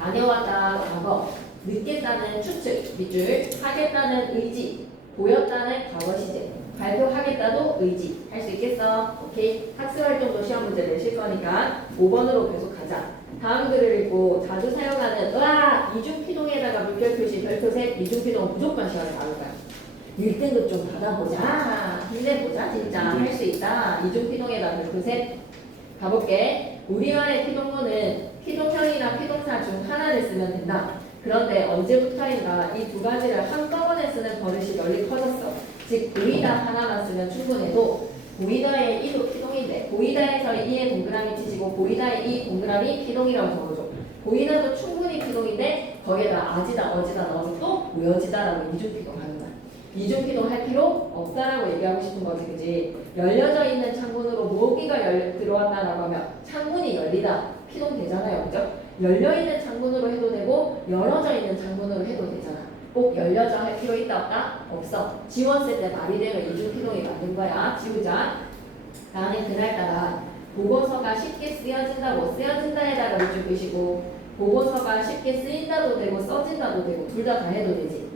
다녀왔다 과거 늦겠다는 추측 밑줄 하겠다는 의지 보였다는 과거 시제 발표하겠다도 의지 할 수 있겠어? 오케이. 학습활동도 시험 문제 내실 거니까 5번으로 계속 가자. 다음 글을 읽고 자주 사용하는 이중피동에다가 물결 표시 별표 셋 이중피동 무조건 시험에 나올 거야. 1등급 좀 받아보자. 힘내보자. 진짜 할 수 있다. 이중피동에다 별표 셋 가볼게. 우리말의 피동문은 피동형이나 피동사 중 하나를 쓰면 된다. 그런데 언제부터인가 이 두 가지를 한꺼번에 쓰는 버릇이 널리 퍼졌어. 즉 보이다 하나만 쓰면 충분해도 보이다의 이도 피동인데 보이다에서 이의 동그라미 치시고 보이다의 이 동그라미 피동이라고 적어줘. 보이다도 충분히 피동인데 거기에다 아지다 어지다 넣어서 또 모여지다라고 이중피동하는 거야. 이중피동 할 필요 없다라고 얘기하고 싶은 거지, 그지? 열려져 있는 창문으로 모기가 들어왔다라고 하면 창문이 열리다 피동 되잖아요, 그죠? 열려 있는 창문으로 해도 되고 열어져 있는 창문으로 해도 되잖아. 꼭 열려져 할 필요 있다 없다? 없어. 지웠을 때 말이 되면 이중피동이 맞는 거야. 지우자. 나는 그날따라 보고서가 쉽게 쓰여진다고 쓰여진다에다가 밑줄 그시고 보고서가 쉽게 쓰인다도 되고 써진다도 되고 둘 다 해도 되지.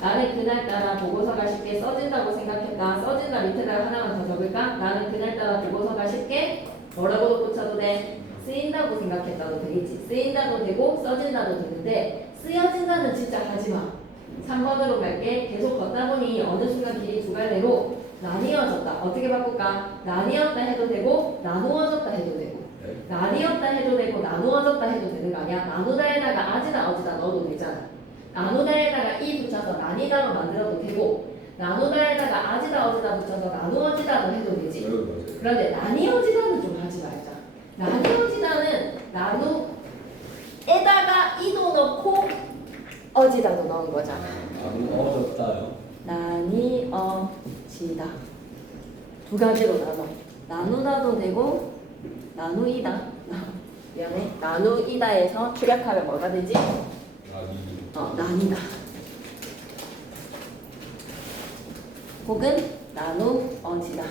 나는 그날따라 보고서가 쉽게 써진다고 생각했다. 써진다 밑에다가 하나만 더 적을까? 나는 그날따라 보고서가 쉽게 뭐라고도 붙여도 돼? 쓰인다고 생각했다도 되겠지. 쓰인다도 되고 써진다도 되는데 쓰여진다는 진짜 하지마. 3번으로 갈게. 계속 걷다 보니 어느 순간 길이 두 갈래로 나뉘어졌다. 어떻게 바꿀까? 나뉘었다 해도 되고 나누어졌다 해도 되고 나뉘었다 해도 되고 나누어졌다 해도 되는 거 아니야? 나누다에다가 아지다 어지다 넣어도 되잖아. 나누다에다가 이 붙여서 나뉘다로 만들어도 되고 나누다에다가 아지다 어지다 붙여서 나누어지다도 해도 되지. 그런데 나뉘어지다는 좀 하지 말자. 나뉘어지다는 나누에다가 이도 넣고 어지다도 넣은 거잖아. 나누어졌다요? 나뉘어지다. 두 가지로 나눠. 나누다도 되고 나누이다. 미안해. 나누이다에서 축약하면 뭐가 되지? 나뉘다. 혹은 나누어지다.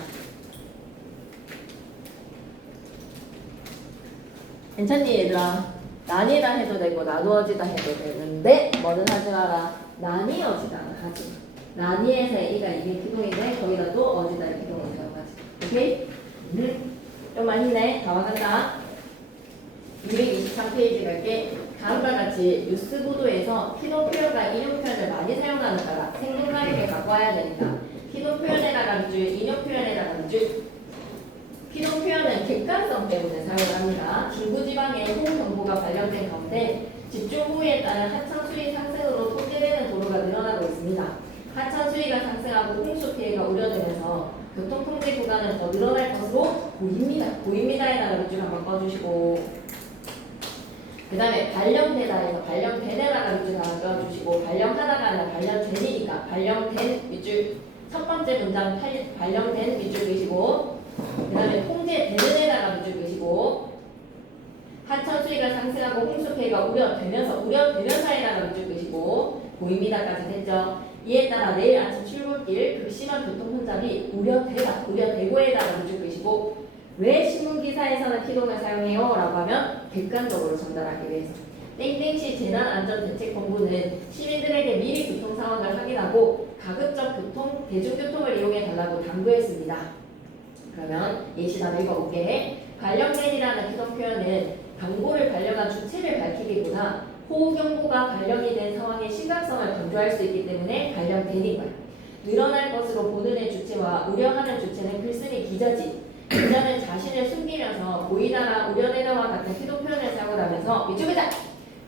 괜찮니 얘들아? 나뉘다 해도 되고 나누어지다 해도 되는데 뭐든 하지 마라. 나뉘어지다는 하지. 나뉘에서의 이가 이게 기동인데 거기다 또 어지다의 기동을 사용하지. 오케이? 좀 많이 힘내. 다 와간다. 223페이지 갈게. 다음과 같이 뉴스 보도에서 피동 표현과 인용 표현을 많이 사용하는 따라 생동감있게 갖고 와야 되니까 피동 표현에다가 밑줄, 인용 표현에다가 밑줄. 피동 표현은 객관성 때문에 사용을 합니다. 중부지방에 호우경보가 발령된 가운데 집중 호우에 따른 하천 수위 상승으로 통제되는 도로가 늘어나고 있습니다. 하천 수위가 상승하고 홍수 피해가 우려되면서 교통 통제 구간은 더 늘어날 것으로 보입니다. 보입니다에다가 밑줄 한번 꺼주시고 그 다음에 발령되다에서 발령되네다가 밑줄 하나 꺼주시고 발령하다가 아니라 발령되니까 발령된 밑줄 첫 번째 문장 발령된 밑줄 그시고 그 다음에 통제되는 에다가 밑줄 그시고 하천 수위가 상승하고 홍수 피해가 우려되면서에다가 밑줄 그시고 보입니다까지 됐죠. 이에 따라 내일 아침 출근길 극심한 교통 혼잡이 우려되고에다가 밑줄 그시고 왜 신문기사에서는 피동을 사용해요? 라고 하면 객관적으로 전달하기 위해서 땡땡시 재난안전대책본부는 시민들에게 미리 교통 상황을 확인하고 가급적 대중교통을 이용해 달라고 당부했습니다. 그러면 예시 답 읽어볼게. 발령된이라는 피동 표현은 경보를 발령한 주체를 밝히기보다 호우경보가 발령이 된 상황의 심각성을 강조할 수 있기 때문에 발령된인 거야. 늘어날 것으로 보는 주체와 우려하는 주체는 글쓴이 기자지. 기자는 자신을 숨기면서 보이다나 우려되다와 같은 피동 표현을 사용을 하면서 밑줄 그자!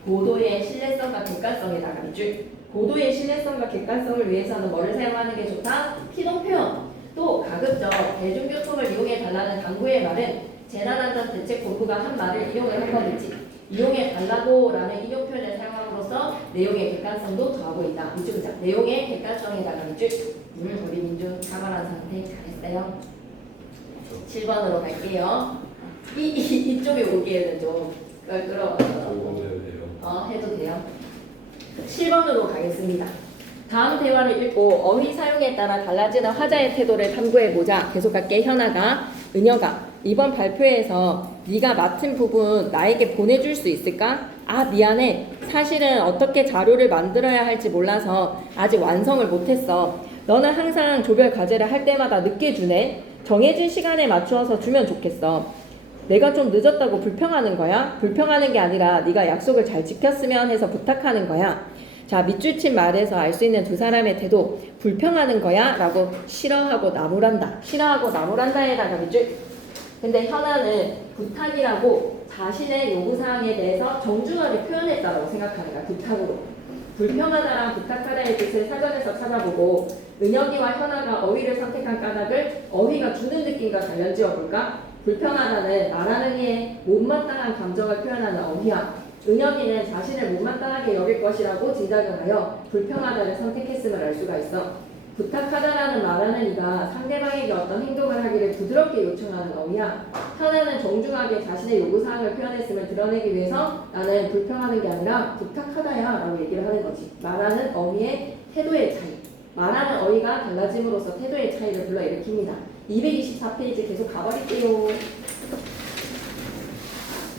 고도의 신뢰성과 객관성에다가 밑줄. 고도의 신뢰성과 객관성을 위해서는 뭐를 사용하는 게 좋다? 피동 표현. 또 가급적 대중교통을 이용해 달라는 당부의 말은 재난안전대책본부가 한 말을 이용을 한 거겠지. 이용해 달라고 라는 인용 표현을 사용함으로써 내용의 객관성도 더하고 있다. 밑줄 그자. 내용의 객관성에다가 밑줄. 우리 민준 사과한 상태 잘했어요. 7번으로 갈게요. 이쪽에 오기에는 좀 끌어와서 해도 돼요. 7번으로 가겠습니다. 다음 대화를 읽고 어휘 사용에 따라 달라지는 화자의 태도를 탐구해보자. 계속 갈게. 현아가 은혁아 이번 발표에서 네가 맡은 부분 나에게 보내줄 수 있을까? 아 미안해. 사실은 어떻게 자료를 만들어야 할지 몰라서 아직 완성을 못했어. 너는 항상 조별 과제를 할 때마다 늦게 주네. 정해진 시간에 맞추어서 주면 좋겠어. 내가 좀 늦었다고 불평하는 거야? 불평하는 게 아니라 네가 약속을 잘 지켰으면 해서 부탁하는 거야. 자, 밑줄 친 말에서 알 수 있는 두 사람의 태도. 불평하는 거야? 라고 싫어하고 나무란다. 싫어하고 나무란다에다가 밑줄. 근데 현아는 부탁이라고 자신의 요구사항에 대해서 정중하게 표현했다고 생각하는 거야. 부탁으로. 불평하다랑 부탁하다의 뜻을 사전에서 찾아보고 은혁이와 현아가 어휘를 선택한 까닭을 어휘가 주는 느낌과 관련 지어볼까? 불평하다는 말하는 이에 못마땅한 감정을 표현하는 어휘야. 은혁이는 자신을 못마땅하게 여길 것이라고 짐작을 하여 불평하다를 선택했음을 알 수가 있어. 부탁하다라는 말하는 이가 상대방에게 어떤 행동을 하기를 부드럽게 요청하는 어휘야. 하나는 정중하게 자신의 요구사항을 표현했음을 드러내기 위해서 나는 불평하는 게 아니라 부탁하다야 라고 얘기를 하는 거지. 말하는 어휘의 태도의 차이. 말하는 어휘가 달라짐으로써 태도의 차이를 불러일으킵니다. 224페이지 계속 가버릴게요.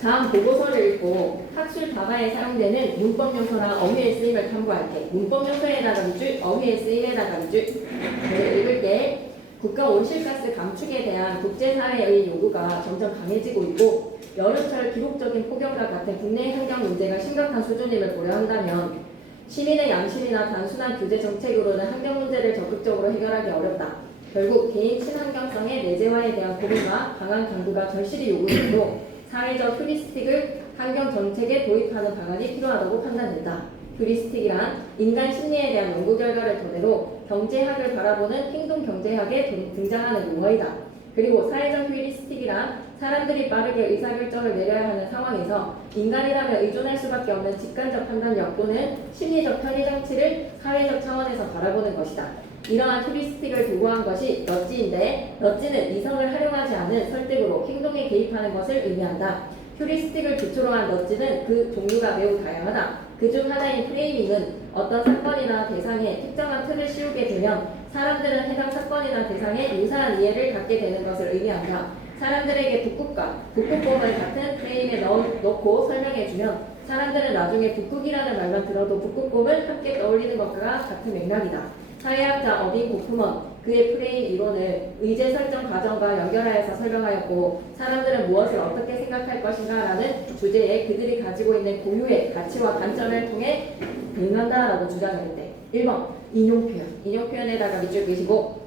다음 보고서를 읽고 학술 답안에 사용되는 문법 요소나 어휘의 쓰임을 탐구할 때 문법 요소에다가 밑줄, 어휘의 쓰임에다가 밑줄. 읽을 때 국가 온실가스 감축에 대한 국제사회의 요구가 점점 강해지고 있고 여름철 기록적인 폭염과 같은 국내 환경 문제가 심각한 수준임을 고려한다면 시민의 양심이나 단순한 규제 정책으로는 환경 문제를 적극적으로 해결하기 어렵다. 결국 개인 친환경성의 내재화에 대한 고민과 강한 강구가 절실히 요구되고 사회적 휴리스틱을 환경 정책에 도입하는 방안이 필요하다고 판단된다. 휴리스틱이란 인간 심리에 대한 연구 결과를 토대로 경제학을 바라보는 행동 경제학에 등장하는 용어이다. 그리고 사회적 휴리스틱이란 사람들이 빠르게 의사결정을 내려야 하는 상황에서 인간이라면 의존할 수밖에 없는 직관적 판단력 또는 심리적 편의 장치를 사회적 차원에서 바라보는 것이다. 이러한 휴리스틱을 도구한 것이 넛지인데 넛지는 이성을 활용하지 않은 설득으로 행동에 개입하는 것을 의미한다. 휴리스틱을 기초로 한 넛지는 그 종류가 매우 다양하다. 그중 하나인 프레이밍은 어떤 사건이나 대상에 특정한 틀을 씌우게 되면 사람들은 해당 사건이나 대상에 유사한 이해를 갖게 되는 것을 의미한다. 사람들에게 북극곰을 같은 프레임에 넣고 설명해주면 사람들은 나중에 북극이라는 말만 들어도 북극곰을 함께 떠올리는 것과 같은 맥락이다. 사회학자 어빈 고프먼 그의 프레임 이론을 의제 설정 과정과 연결하여서 설명하였고 사람들은 무엇을 어떻게 생각할 것인가 라는 주제에 그들이 가지고 있는 고유의 가치와 관점을 통해 대응한다라고 주장했대. 1번 인용표현에다가 밑줄 그시고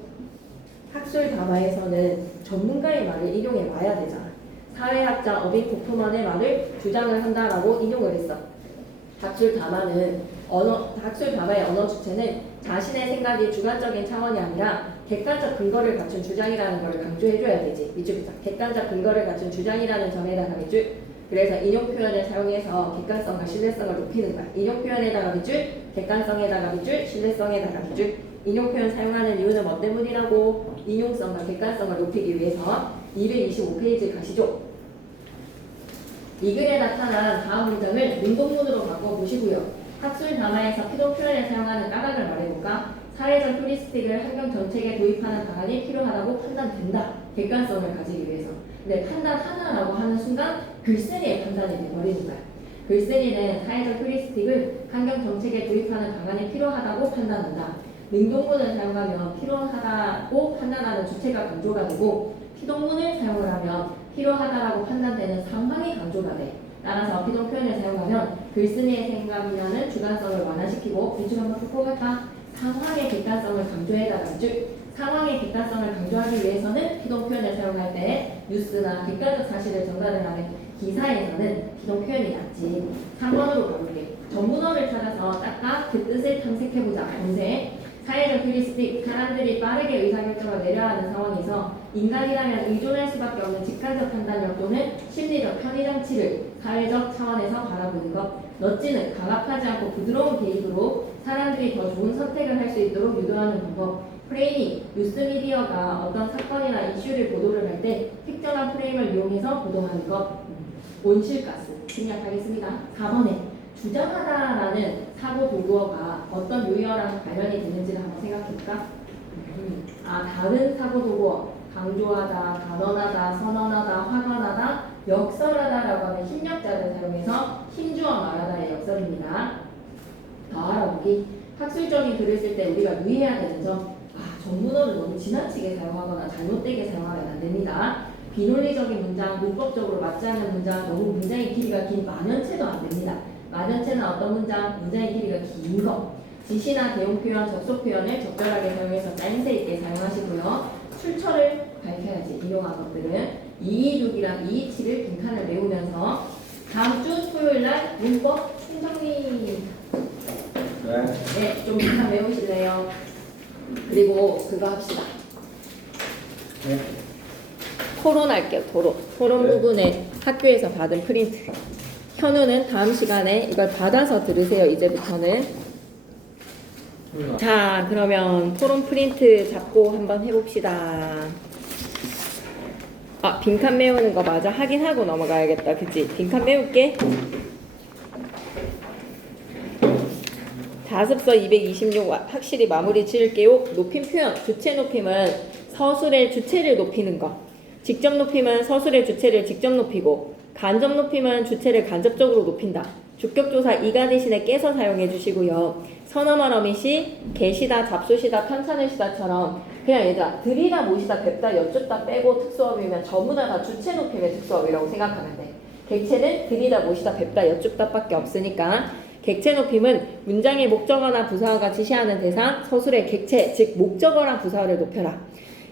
학술 담화에서는 전문가의 말을 인용해 와야 되잖아. 사회학자 어빈 고프먼의 말을 주장을 한다라고 인용을 했어. 학술 담화의 언어 주체는 자신의 생각이 주관적인 차원이 아니라 객관적 근거를 갖춘 주장이라는 걸 강조해줘야 되지. 밑줄 객관적 근거를 갖춘 주장이라는 점에다가 밑줄. 그래서 인용 표현을 사용해서 객관성과 신뢰성을 높이는 거야. 인용 표현에다가 밑줄, 객관성에다가 밑줄, 신뢰성에다가 밑줄. 인용 표현 사용하는 이유는 뭐 때문이라고? 인용성과 객관성을 높이기 위해서. 225페이지 가시죠. 이 글에 나타난 다음 문장을 능동문으로 바꿔보시고요. 학술 담화에서 피도 표현에 사용하는 까닭을 말해볼까? 사회적 휴리스틱을 환경 정책에 도입하는 방안이 필요하다고 판단된다. 객관성을 가지기 위해서. 근데 판단하나라고 하는 순간 글쓴이의 판단이 돼버리는 거야. 글쓴이는 사회적 휴리스틱을 환경 정책에 도입하는 방안이 필요하다고 판단한다. 능동문을 사용하면 필요하다고 판단하는 주체가 강조가 되고 피동문을 사용을 하면 필요하다라고 판단되는 상황이 강조가 돼. 따라서 피동 표현을 사용하면 글쓴이의 생각이라는 주관성을 완화시키고 밑줄 한번 쭉 갈까? 상황의 객관성을 강조해다가 밑줄. 상황의 객관성을 강조하기 위해서는 피동 표현을 사용할 때 뉴스나 객관적 사실을 전달을 하는 기사에서는 피동 표현이 낫지. 3번으로 가볼게. 전문어를 찾아서 딱딱 그 뜻을 탐색해보자. 검색. 사회적 휴리스틱, 사람들이 빠르게 의사결정을 내려야 하는 상황에서 인간이라면 의존할 수밖에 없는 직관적 판단력 또는 심리적 편의장치를 사회적 차원에서 바라보는 것. 넛지는 강압하지 않고 부드러운 개입으로 사람들이 더 좋은 선택을 할 수 있도록 유도하는 방법. 프레이밍, 뉴스미디어가 어떤 사건이나 이슈를 보도를 할 때 특정한 프레임을 이용해서 보도하는 것. 온실가스, 생략하겠습니다. 4번에 주장하다라는 사고 도구어가 어떤 유형랑 관련이 되는지를 한번 생각해볼까? 다른 사고 도구어, 강조하다, 단언하다, 선언하다, 확언하다, 역설하다라고 하는 힘력자를 사용해서 힘주어 말하다의 역설입니다. 더 알아보기. 학술적인 글을 쓸 때 우리가 유의해야 되는 점. 전문어를 너무 지나치게 사용하거나 잘못되게 사용하면 안 됩니다. 비논리적인 문장, 문법적으로 맞지 않는 문장, 너무 문장의 길이가 긴 만연체도 안 됩니다. 만연체는 어떤 문장? 문장의 길이가 긴 거. 지시나 대용 표현, 접속 표현을 적절하게 사용해서 짜임새 있게 사용하시고요. 출처를 밝혀야지. 인용한 것들은 226이랑 227을 빈칸을 메우면서 다음 주 토요일 날 문법 총정리. 네, 좀 빈칸 메우실래요? 그리고 그거 합시다. 네. 토론할게요. 토론 네. 부분에 학교에서 받은 프린트. 현우는 다음 시간에 이걸 받아서 들으세요. 이제부터는. 자, 그러면 토론 프린트 잡고 한번 해봅시다. 아, 빈칸 메우는 거 맞아? 확인하고 넘어가야겠다. 그치? 빈칸 메울게. 다습서 226 확실히 마무리 지을게요. 높임 표현, 주체 높임은 서술의 주체를 높이는 거. 직접 높임은 서술의 주체를 직접 높이고, 간접 높임은 주체를 간접적으로 높인다. 주격조사 이가 대신에 깨서 사용해 주시고요. 서너말 어밋이 계시다, 잡수시다, 편찮으시다처럼 그냥 얘들아 들이다, 모시다, 뵙다, 여쭙다 빼고 특수어휘면 전부 다 주체 높임의 특수어휘라고 생각하면 돼. 객체는 들이다, 모시다, 뵙다, 여쭙다 밖에 없으니까 객체 높임은 문장의 목적어나 부사어가 지시하는 대상, 서술의 객체, 즉 목적어랑 부사어를 높여라.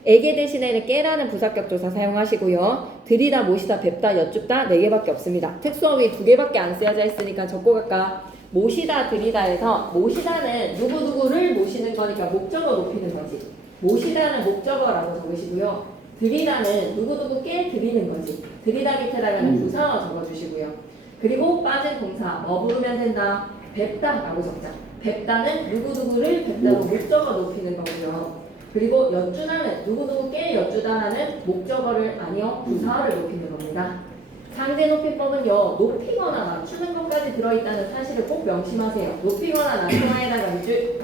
에게 대신에는 깨라는 부사격조사 사용하시고요. 들이다, 모시다, 뵙다, 여쭙다 4개밖에 없습니다. 특수어휘 2개밖에 안 쓰여져 있으니까 적고 갈까? 모시다, 들이다에서 모시다는 누구누구를 모시는 거니까 목적어 높이는 거지. 모시다는 목적어라고 적으시고요. 들이다는 누구누구께 드리는 거지. 들이다 밑에다가는 부사어 적어주시고요. 그리고 빠진 동사 뭐 부르면 된다? 뵙다라고 적자. 뵙다는 누구누구를 뵙다로 목적어 높이는 거고요. 그리고 여쭈다는 누구누구께 여쭈다라는 목적어를 아니요 부사어를 높이는 겁니다. 상대 높이법은요 높이거나 낮추는 것까지 들어있다는 사실을 꼭 명심하세요. 높이거나 낮추나에다가 밑줄,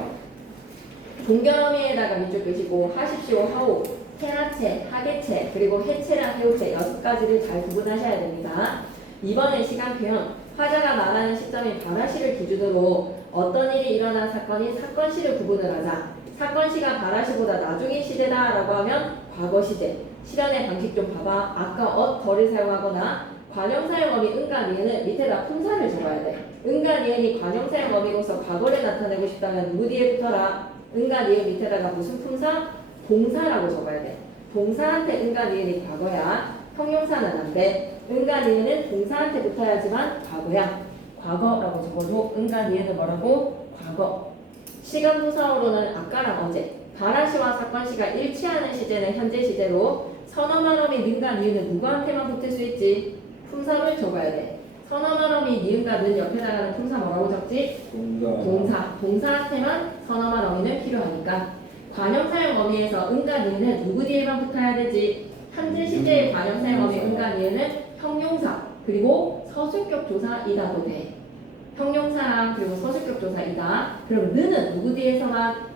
동결어미에다가 밑줄 끄시고 하십시오, 하오, 해하체, 하계체, 그리고 해체랑 해오체 6가지를 잘 구분하셔야 됩니다. 이번에 시간 표현, 화자가 말하는 시점인 바라시를 기준으로 어떤 일이 일어난 사건인 사건시를 구분을 하자. 사건시가 바라시보다 나중인 시제다라고 하면 과거시제. 실현의 방식 좀 봐봐. 아까 덜을 사용하거나 관형사용 어미 은과 니은은 밑에다 품사를 적어야 돼. 은과 니은이 관형사용 어미로서 과거를 나타내고 싶다면 누구 뒤에 붙어라? 은과 니은 밑에다가 무슨 품사? 동사라고 적어야 돼. 동사한테 은과 니은이 과거야. 형용사는 안 돼. 은과 니은은 동사한테 붙어야지만 과거야. 과거라고 적어도 은과 니은은 뭐라고? 과거. 시간 부사어로는 아까랑 어제. 바라시와 사건시가 일치하는 시제는 현재 시제로 선어말어미 는과 니은은 누구한테만 붙을 수 있지? 품사를 적어야 돼. 선어말어미 니은과 는 옆에 나가는 품사 뭐라고 적지? 동사. 동사한테만 선어말 어미는 필요하니까. 관형사용 어미에서 은과 니은은 누구 뒤에만 붙어야 되지? 현재 시제의 관형사용 어미 은과 니은은 형용사 그리고 서술격 조사이다도 돼. 형용사랑 그리고 서술격 조사이다. 그럼 는은 누구 뒤에서만?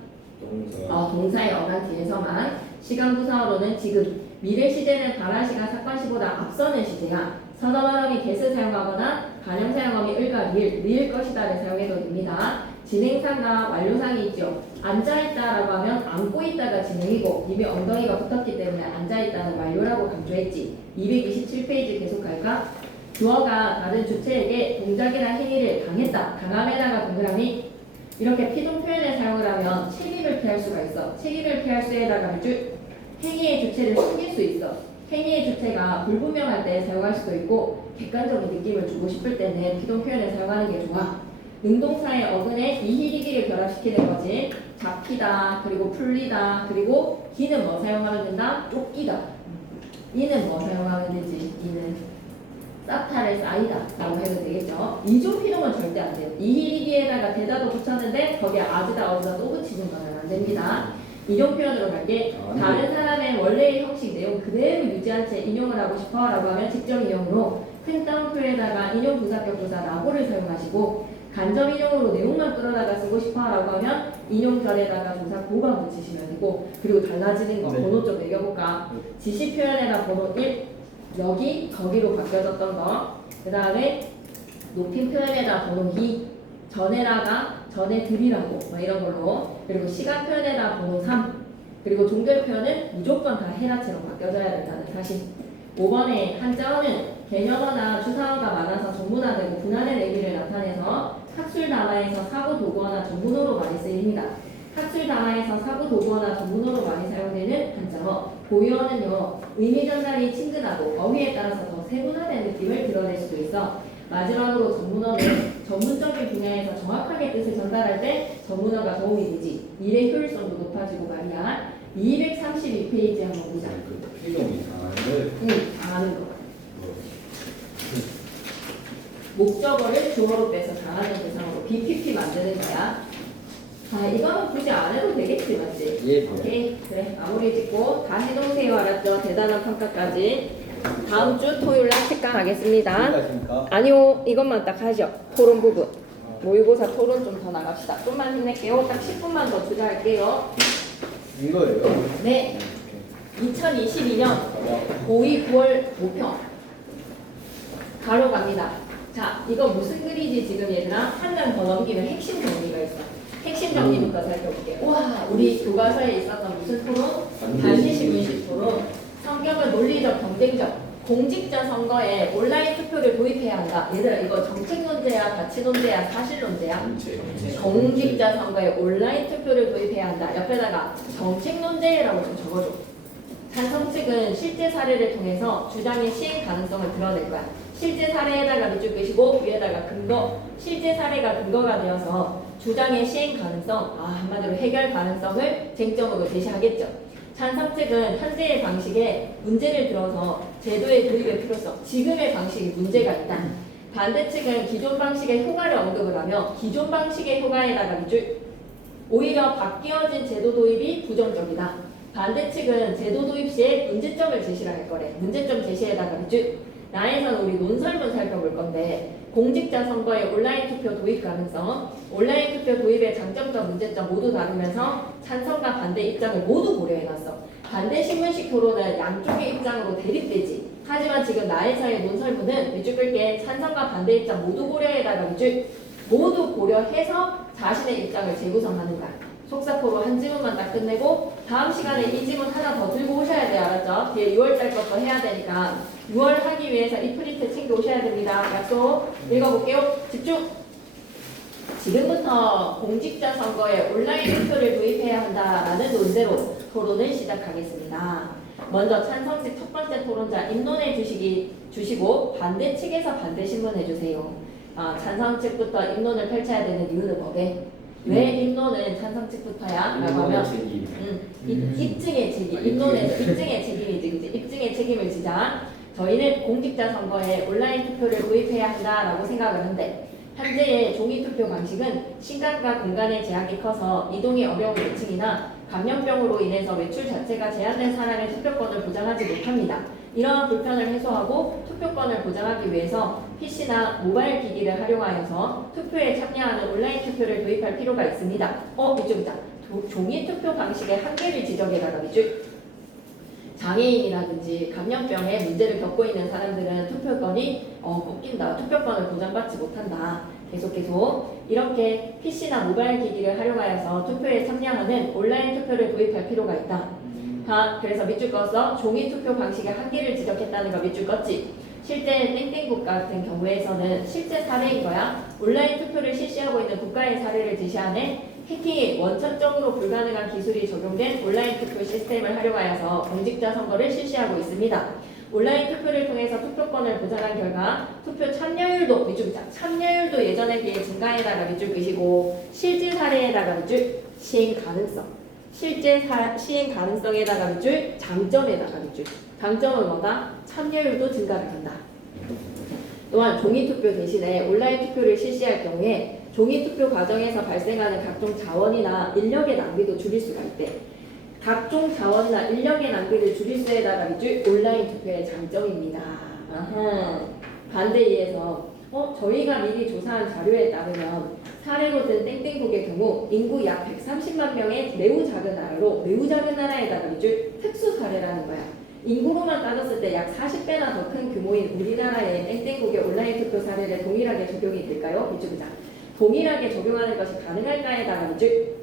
동사의 어간 뒤에서만. 시간 부사어로는 지금. 미래 시제는 바라시가 사건시보다 앞서는 시제야. 선어말어미 get을 사용하거나 관형사용어미 을과 리을 것이다를 사용해도 됩니다. 진행상과 완료상이 있죠. 앉아있다라고 하면 앉고 있다가 진행이고 이미 엉덩이가 붙었기 때문에 앉아있다는 완료라고 강조했지. 227페이지 계속 갈까? 주어가 다른 주체에게 동작이나 행위를 당했다. 당함에다가 동그라미. 이렇게 피동 표현을 사용을 하면 책임을 피할 수가 있어. 책임을 피할 수에다가 밑줄. 행위의 주체를 숨길 수 있어. 행위의 주체가 불분명할 때 사용할 수도 있고 객관적인 느낌을 주고 싶을 때는 피동 표현을 사용하는 게 좋아. 능동사의 어근에 이히리기를 결합시키는 거지. 잡히다, 그리고 풀리다, 그리고 기는 뭐 사용하면 된다? 쫓기다. 이는 뭐 사용하면 되지? 이는 쌓다를 쌓이다 라고 해도 되겠죠. 이조 피동은 절대 안 돼요. 이히리기에다가 대다도 붙였는데 거기에 아즈다, 어즈다 또 붙이는 거는 안 됩니다. 인용 표현으로 갈게. 다른 사람의 원래의 형식 내용 그대로 유지한 채 인용을 하고 싶어 라고 하면 직접 인용으로 큰 따옴표에다가 인용 부사격 조사 라고를 사용하시고, 간접 인용으로 내용만 끌어다가 쓰고 싶어 라고 하면 인용 절에다가 조사 고가 붙이시면 되고, 그리고 달라지는 거 번호 좀 매겨볼까. 지시 표현에다 번호 1 여기 거기로 바뀌어졌던 거. 그 다음에 높임 표현에다 번호 2 전에다가 전에 드리라고 뭐 이런 걸로. 그리고 시간 표현에다 번호 3. 그리고 종결 표현은 무조건 다 헤라체로 바뀌어져야 된다는 사실. 5번에 한자어는 개념어나 주사어가 많아서 전문화되고 분할의 의미를 나타내서 학술 담화에서 사고 도구어나 전문어로 많이 쓰입니다. 학술 담화에서 사고 도구어나 전문어로 많이 사용되는 한자어. 고유어는요 의미 전달이 친근하고 어휘에 따라서 더 세분화된 느낌을 드러낼 수도 있어. 마지막으로 전문어는 전문적인 분야에서 정확하게 뜻을 전달할 때 전문어가 도움이 되지. 일의 효율성도 높아지고 말이야. 232페이지 한번 보자. 그 필용 이상을 응, 당하는 거. 목적어를 주어로 빼서 당하는 대상으로 BPP 만드는 거야. 아, 이거는 굳이 안 해도 되겠지, 맞지? 예. 오케이, 그래. 마무리 짓고 다 해놓으세요, 알았죠? 대단한 평가까지. 다음 주 토요일 날 책강하겠습니다. 여기까지입니까? 아니요, 이것만 딱 하죠. 토론 부분. 모의고사 토론 좀 더 나갑시다. 좀만 힘낼게요. 딱 10분만 더 투자할게요. 이거예요? 네. 2022년 고2 9월 모평. 바로 갑니다. 자, 이거 무슨 글이지 지금 얘들아? 한 장 더 넘기면 핵심 정리가 있어. 핵심 정리부터 살펴볼게. 와, 우리 교과서에 있었던 무슨 토론? 반드시 문식 토론. 성격은 논리적, 경쟁적. 공직자 선거에 온라인 투표를 도입해야 한다. 얘들아, 이거 정책 논제야, 가치 논제야, 사실 논제야? 공직자 선거에 온라인 투표를 도입해야 한다. 옆에다가 정책 논제라고 좀 적어줘. 찬성 측은 실제 사례를 통해서 주장의 시행 가능성을 드러낼 거야. 실제 사례에다가 밑줄 그시고 위에다가 근거, 실제 사례가 근거가 되어서 주장의 시행 가능성, 한마디로 해결 가능성을 쟁점으로 제시하겠죠. 찬성 측은 현재의 방식에 문제를 들어서 제도의 도입의 필요성, 지금의 방식이 문제가 있다. 반대 측은 기존 방식의 효과를 언급을 하며 기존 방식의 효과에다가 밑줄, 오히려 바뀌어진 제도 도입이 부정적이다. 반대 측은 제도 도입 시에 문제점을 제시할 거래. 문제점 제시에다가 밑줄. 나에선 우리 논설문 살펴볼 건데 공직자 선거의 온라인 투표 도입 가능성, 온라인 투표 도입의 장점과 문제점 모두 다루면서 찬성과 반대 입장을 모두 고려해놨어. 반대 신문식 토론은 양쪽의 입장으로 대립되지. 하지만 지금 나에서의 논설문은 밑줄 끌게 찬성과 반대 입장 모두 고려해다가 밑줄 모두 고려해서 자신의 입장을 재구성하는 거야. 속사포로 한 지문만 딱 끝내고 다음 시간에 이 지문 하나 더 들고 오셔야 돼요. 알았죠? 뒤에 6월달 것도 해야 되니까 6월 하기 위해서 이 프린트 챙겨 오셔야 됩니다. 약속. 읽어볼게요. 집중. 지금부터 공직자 선거에 온라인 투표를 도입해야 한다라는 논제로 토론을 시작하겠습니다. 먼저 찬성측 첫 번째 토론자 입론해 주시고 반대 측에서 반대 신문해 주세요. 찬성 측부터 입론을 펼쳐야 되는 이유는 뭐게? 왜 입론은 찬성 측부터야? 라고 하면 입증의 책임, 입론에서 입증의 책임이지, 그치? 입증의 책임을 지자. 저희는 공직자 선거에 온라인 투표를 도입해야 한다라고 생각을 한데 현재의 종이 투표 방식은 시간과 공간의 제약이 커서 이동이 어려운 계층이나 감염병으로 인해서 외출 자체가 제한된 사람의 투표권을 보장하지 못합니다. 이러한 불편을 해소하고 투표권을 보장하기 위해서 PC나 모바일 기기를 활용하여서 투표에 참여하는 온라인 투표를 도입할 필요가 있습니다. 이쪽이다. 종이 투표 방식의 한계를 지적해라가 밑줄. 장애인이라든지 감염병에 문제를 겪고 있는 사람들은 투표권이 꺾인다. 투표권을 보장받지 못한다. 계속 이렇게 PC나 모바일 기기를 활용하여서 투표에 참여하는 온라인 투표를 도입할 필요가 있다. 그래서 밑줄 껐어. 종이 투표 방식의 한계를 지적했다는 거 밑줄 껐지. 실제 땡땡국 같은 경우에서는 실제 사례인 거야. 온라인 투표를 실시하고 있는 국가의 사례를 제시하네. 해킹이 원천적으로 불가능한 기술이 적용된 온라인 투표 시스템을 활용하여서 공직자 선거를 실시하고 있습니다. 온라인 투표를 통해서 투표권을 보장한 결과 투표 참여율도 밑줄 참여율도 예전에 비해 증가에다가 밑줄 그시고 실제 사례에다가 밑줄 시행 가능성 실제 시행 가능성에다가 밑줄 장점에다가 밑줄 장점은 뭐다? 참여율도 증가를 한다. 또한 종이투표 대신에 온라인 투표를 실시할 경우에 종이투표 과정에서 발생하는 각종 자원이나 인력의 낭비도 줄일 수가 있대. 각종 자원이나 인력의 낭비를 줄일 수에다가 밑줄 온라인 투표의 장점입니다. 반대이에서 저희가 미리 조사한 자료에 따르면 사례로 든 땡땡국의 경우 인구 약 130만 명의 매우 작은 나라로 매우 작은 나라에다가 밑줄 특수 사례라는 거야. 인구로만 따졌을 때 약 40배나 더 큰 규모인 우리나라의 땡땡국의 온라인 투표 사례를 동일하게 적용이 될까요? 밑줄이자. 동일하게 적용하는 것이 가능할까에다가 밑줄.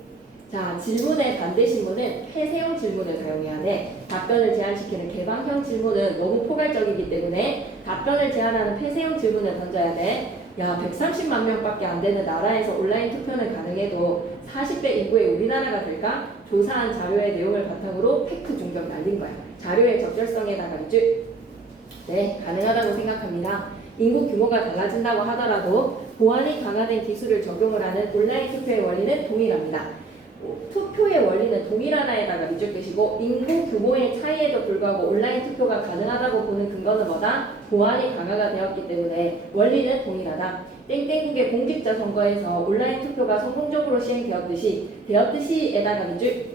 자, 질문의 반대 신문은 폐쇄형 질문을 사용해야 돼. 답변을 제한시키는 개방형 질문은 너무 포괄적이기 때문에 답변을 제한하는 폐쇄형 질문을 던져야 돼. 야, 130만 명밖에 안 되는 나라에서 온라인 투표는 가능해도 40배 인구의 우리나라가 될까? 조사한 자료의 내용을 바탕으로 팩트 중격 날린 거야. 자료의 적절성에다가 밑줄. 네, 가능하다고 생각합니다. 인구 규모가 달라진다고 하더라도 보안이 강화된 기술을 적용을 하는 온라인 투표의 원리는 동일합니다. 투표의 원리는 동일하다에다가 밑줄 끄시고 인구 규모의 차이에도 불구하고 온라인 투표가 가능하다고 보는 근거는 뭐다? 보안이 강화가 되었기 때문에 원리는 동일하다. 땡땡국의 공직자 선거에서 온라인 투표가 성공적으로 되었듯이에다가 밑줄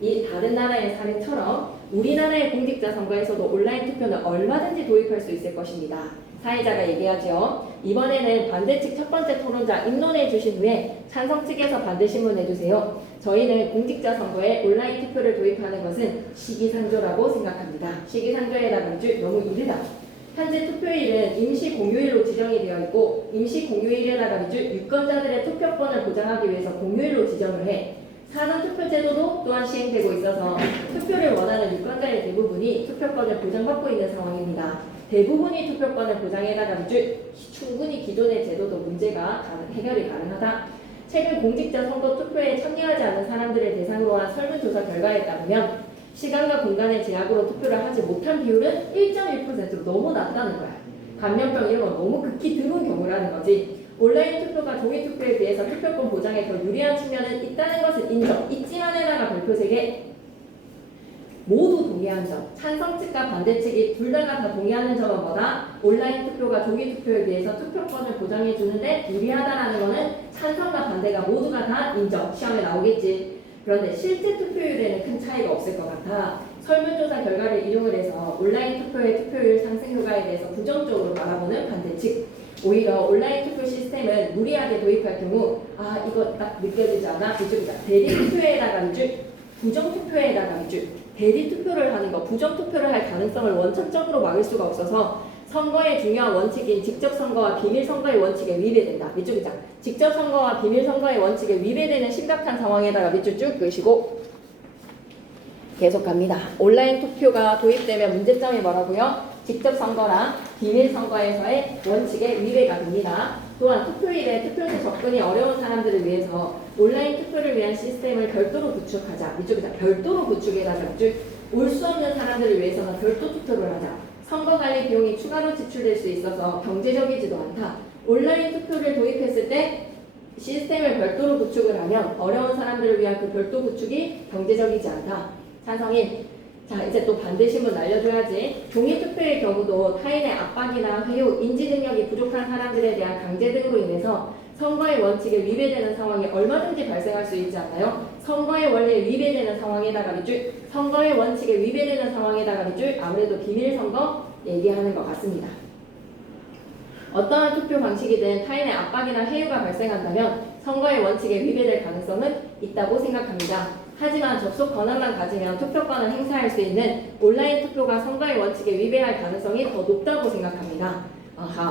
이 다른 나라의 사례처럼 우리나라의 공직자 선거에서도 온라인 투표는 얼마든지 도입할 수 있을 것입니다. 사회자가 얘기하죠. 이번에는 반대측 첫 번째 토론자 입론해 주신 후에 찬성 측에서 반대신문 해주세요. 저희는 공직자 선거에 온라인 투표를 도입하는 것은 시기상조라고 생각합니다. 시기상조에다가 줄 너무 이르다. 현재 투표일은 임시 공휴일로 지정이 되어 있고 임시 공휴일에다가 밑줄 유권자들의 투표권을 보장하기 위해서 공휴일로 지정을 해. 사전투표제도도 또한 시행되고 있어서 투표를 원하는 유권자의 대부분이 투표권을 보장받고 있는 상황입니다. 대부분이 투표권을 보장해나가 밑줄 충분히 기존의 제도도 문제가 해결이 가능하다. 최근 공직자 선거 투표에 참여하지 않는 사람들을 대상으로 한 설문조사 결과에 따르면 시간과 공간의 제약으로 투표를 하지 못한 비율은 1.1%로 너무 낮다는 거야. 감염병 이런 건 너무 극히 드문 경우라는 거지. 온라인 투표가 종이 투표에 비해서 투표권 보장에 더 유리한 측면은 있다는 것은 인정. 있지만에다가 발표 3개 모두 동의한 점. 찬성 측과 반대 측이 둘 다가 동의하는 점은 뭐다? 온라인 투표가 종이 투표에 비해서 투표권을 보장해 주는데 유리하다라는 거는 찬성과 반대가 모두가 다 인정. 시험에 나오겠지. 그런데 실제 투표율에는 큰 차이가 없을 것 같아. 설문조사 결과를 이용을 해서 온라인 투표의 투표율 상승 효과에 대해서 부정적으로 바라보는 반대 측. 오히려 온라인 투표 시스템을 무리하게 도입할 경우 이거 딱 느껴지지 않아? 이쪽이다. 대리 투표에다가 밑줄 부정 투표에다가 밑줄 대리 투표를 하는 거 부정 투표를 할 가능성을 원천적으로 막을 수가 없어서 선거의 중요한 원칙인 직접 선거와 비밀 선거의 원칙에 위배된다. 밑줄이자 직접 선거와 비밀 선거의 원칙에 위배되는 심각한 상황에다가 밑줄 쭉 끄시고 계속 갑니다. 온라인 투표가 도입되면 문제점이 뭐라고요? 직접 선거랑 비밀 선거에서의 원칙에 위배가 됩니다. 또한 투표일에 투표소 접근이 어려운 사람들을 위해서 온라인 투표를 위한 시스템을 별도로 구축하자. 이쪽이다. 별도로 구축해라자. 올 수 없는 사람들을 위해서는 별도 투표를 하자. 선거관리 비용이 추가로 지출될 수 있어서 경제적이지도 않다. 온라인 투표를 도입했을 때 시스템을 별도로 구축을 하면 어려운 사람들을 위한 그 별도 구축이 경제적이지 않다. 찬성인. 자, 이제 또 반대신문 날려줘야지. 종이투표의 경우도 타인의 압박이나 회유, 인지 능력이 부족한 사람들에 대한 강제 등으로 인해서 선거의 원칙에 위배되는 상황이 얼마든지 발생할 수 있지 않나요? 선거의 원리에 위배되는 상황에다가 밑줄, 선거의 원칙에 위배되는 상황에다가 밑줄, 아무래도 비밀선거 얘기하는 것 같습니다. 어떠한 투표 방식이든 타인의 압박이나 회유가 발생한다면 선거의 원칙에 위배될 가능성은 있다고 생각합니다. 하지만 접속 권한만 가지면 투표권을 행사할 수 있는 온라인 투표가 선거의 원칙에 위배할 가능성이 더 높다고 생각합니다.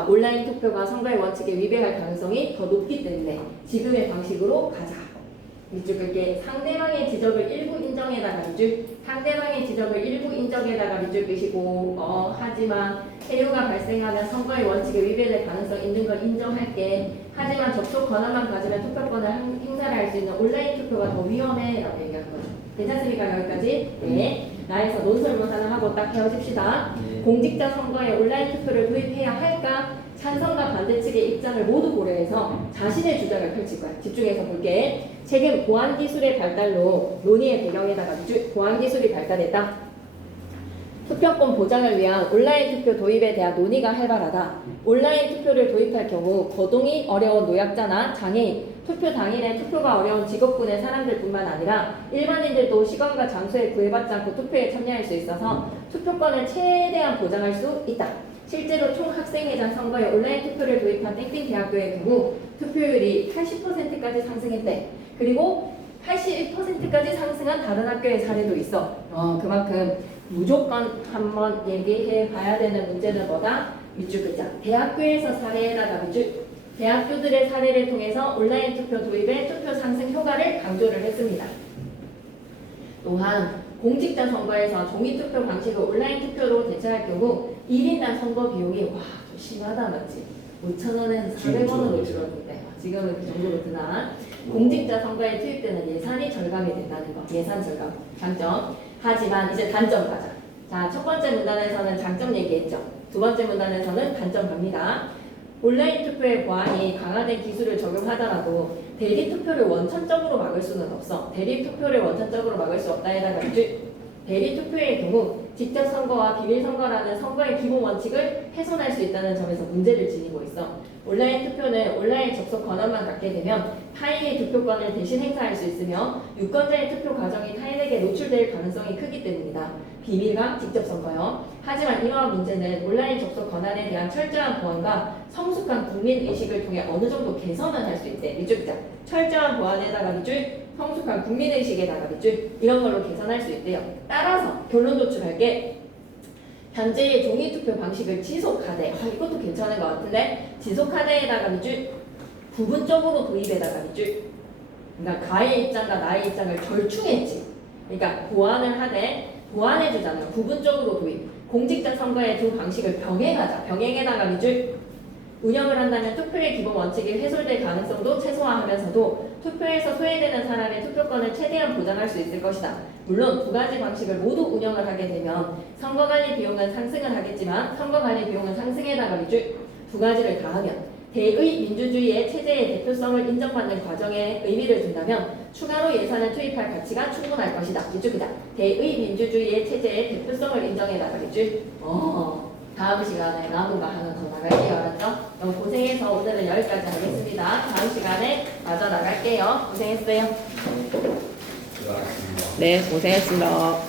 온라인 투표가 선거의 원칙에 위배할 가능성이 더 높기 때문에 지금의 방식으로 가자. 밑줄 긋게 상대방의 지적을 일부 인정에다가 밑줄 상대방의 지적을 일부 인정에다가 밑줄 끄시고 하지만 회유가 발생하면 선거의 원칙에 위배될 가능성 있는 걸 인정할게. 하지만 접속 권한만 가지면 투표권을 행사를 할 수 있는 온라인 투표가 더 위험해 라고 얘기하는 거죠. 괜찮습니까? 여기까지? 네. 나에서 논설문사는 하고 딱 헤어집시다. 공직자 선거에 온라인 투표를 도입해야 할까? 찬성과 반대 측의 입장을 모두 고려해서 자신의 주장을 펼칠 거야. 집중해서 볼게. 최근 보안기술의 발달로 논의의 배경에다가 보안기술이 발달했다. 투표권 보장을 위한 온라인 투표 도입에 대한 논의가 활발하다. 온라인 투표를 도입할 경우 거동이 어려운 노약자나 장애인, 투표 당일에 투표가 어려운 직업군의 사람들뿐만 아니라 일반인들도 시간과 장소에 구애받지 않고 투표에 참여할 수 있어서 투표권을 최대한 보장할 수 있다. 실제로 총학생회장 선거에 온라인 투표를 도입한 땡땡 대학교의 경우 투표율이 80%까지 상승했대. 그리고 81%까지 상승한 다른 학교의 사례도 있어. 그만큼 무조건 한번 얘기해 봐야 되는 문제는 뭐다? 밑줄 긋자. 대학교에서 사례에다가 밑줄. 대학교들의 사례를 통해서 온라인 투표 도입의 투표 상승 효과를 강조를 했습니다. 또한 공직자 선거에서 종이투표 방식을 온라인 투표로 대체할 경우 1인당 선거 비용이 좀 심하다 맞지? 5,000원에서 400원으로 줄었는데 지금은 그 정도로 드나? 공직자 선거에 투입되는 예산이 절감이 된다는 거. 예산 절감. 장점. 하지만 이제 단점 가자. 자, 첫 번째 문단에서는 장점 얘기했죠. 두 번째 문단에서는 단점 갑니다. 온라인 투표의 보안이 강화된 기술을 적용하더라도 대리 투표를 원천적으로 막을 수는 없어. 대리 투표를 원천적으로 막을 수 없다 해다가 대리 투표의 경우 직접 선거와 비밀 선거라는 선거의 기본 원칙을 훼손할 수 있다는 점에서 문제를 지니고 있어. 온라인 투표는 온라인 접속 권한만 갖게 되면 타인의 투표권을 대신 행사할 수 있으며 유권자의 투표 과정이 타인에게 노출될 가능성이 크기 때문이다. 비밀과 직접 선거요. 하지만 이러한 문제는 온라인 접속 권한에 대한 철저한 보완과 성숙한 국민 의식을 통해 어느 정도 개선을 할 수 있대. 이쪽이자 철저한 보완에다가 밑줄, 성숙한 국민 의식에다가 밑줄 이런 걸로 개선할 수 있대요. 따라서 결론 도출할게. 현재의 종이 투표 방식을 지속하되 이것도 괜찮은 것 같은데 지속하되에다가 밑줄 부분적으로 도입에다가 밑줄 그러니까 가의 입장과 나의 입장을 절충했지. 그러니까 보완을 하되 보완해주잖아요. 부분적으로 도입. 공직자 선거의 두 방식을 병행하자. 병행에다가 밑줄 운영을 한다면 투표의 기본 원칙이 훼손될 가능성도 최소화하면서도 투표에서 소외되는 사람의 투표권을 최대한 보장할 수 있을 것이다. 물론 두 가지 방식을 모두 운영을 하게 되면 선거관리 비용은 상승을 하겠지만 선거관리 비용은 상승에다가 밑줄 두 가지를 다하면 대의 민주주의의 체제의 대표성을 인정받는 과정에 의미를 둔다면 추가로 예산을 투입할 가치가 충분할 것이다. 이쪽이다. 대의 민주주의의 체제의 대표성을 인정해 나가겠지. 다음 시간에 나무가 하나 더 나갈게요. 알았죠? 너무 고생해서 오늘은 여기까지 하겠습니다. 다음 시간에 마저 나갈게요. 고생했어요. 수고하셨습니다. 네, 고생했습니다.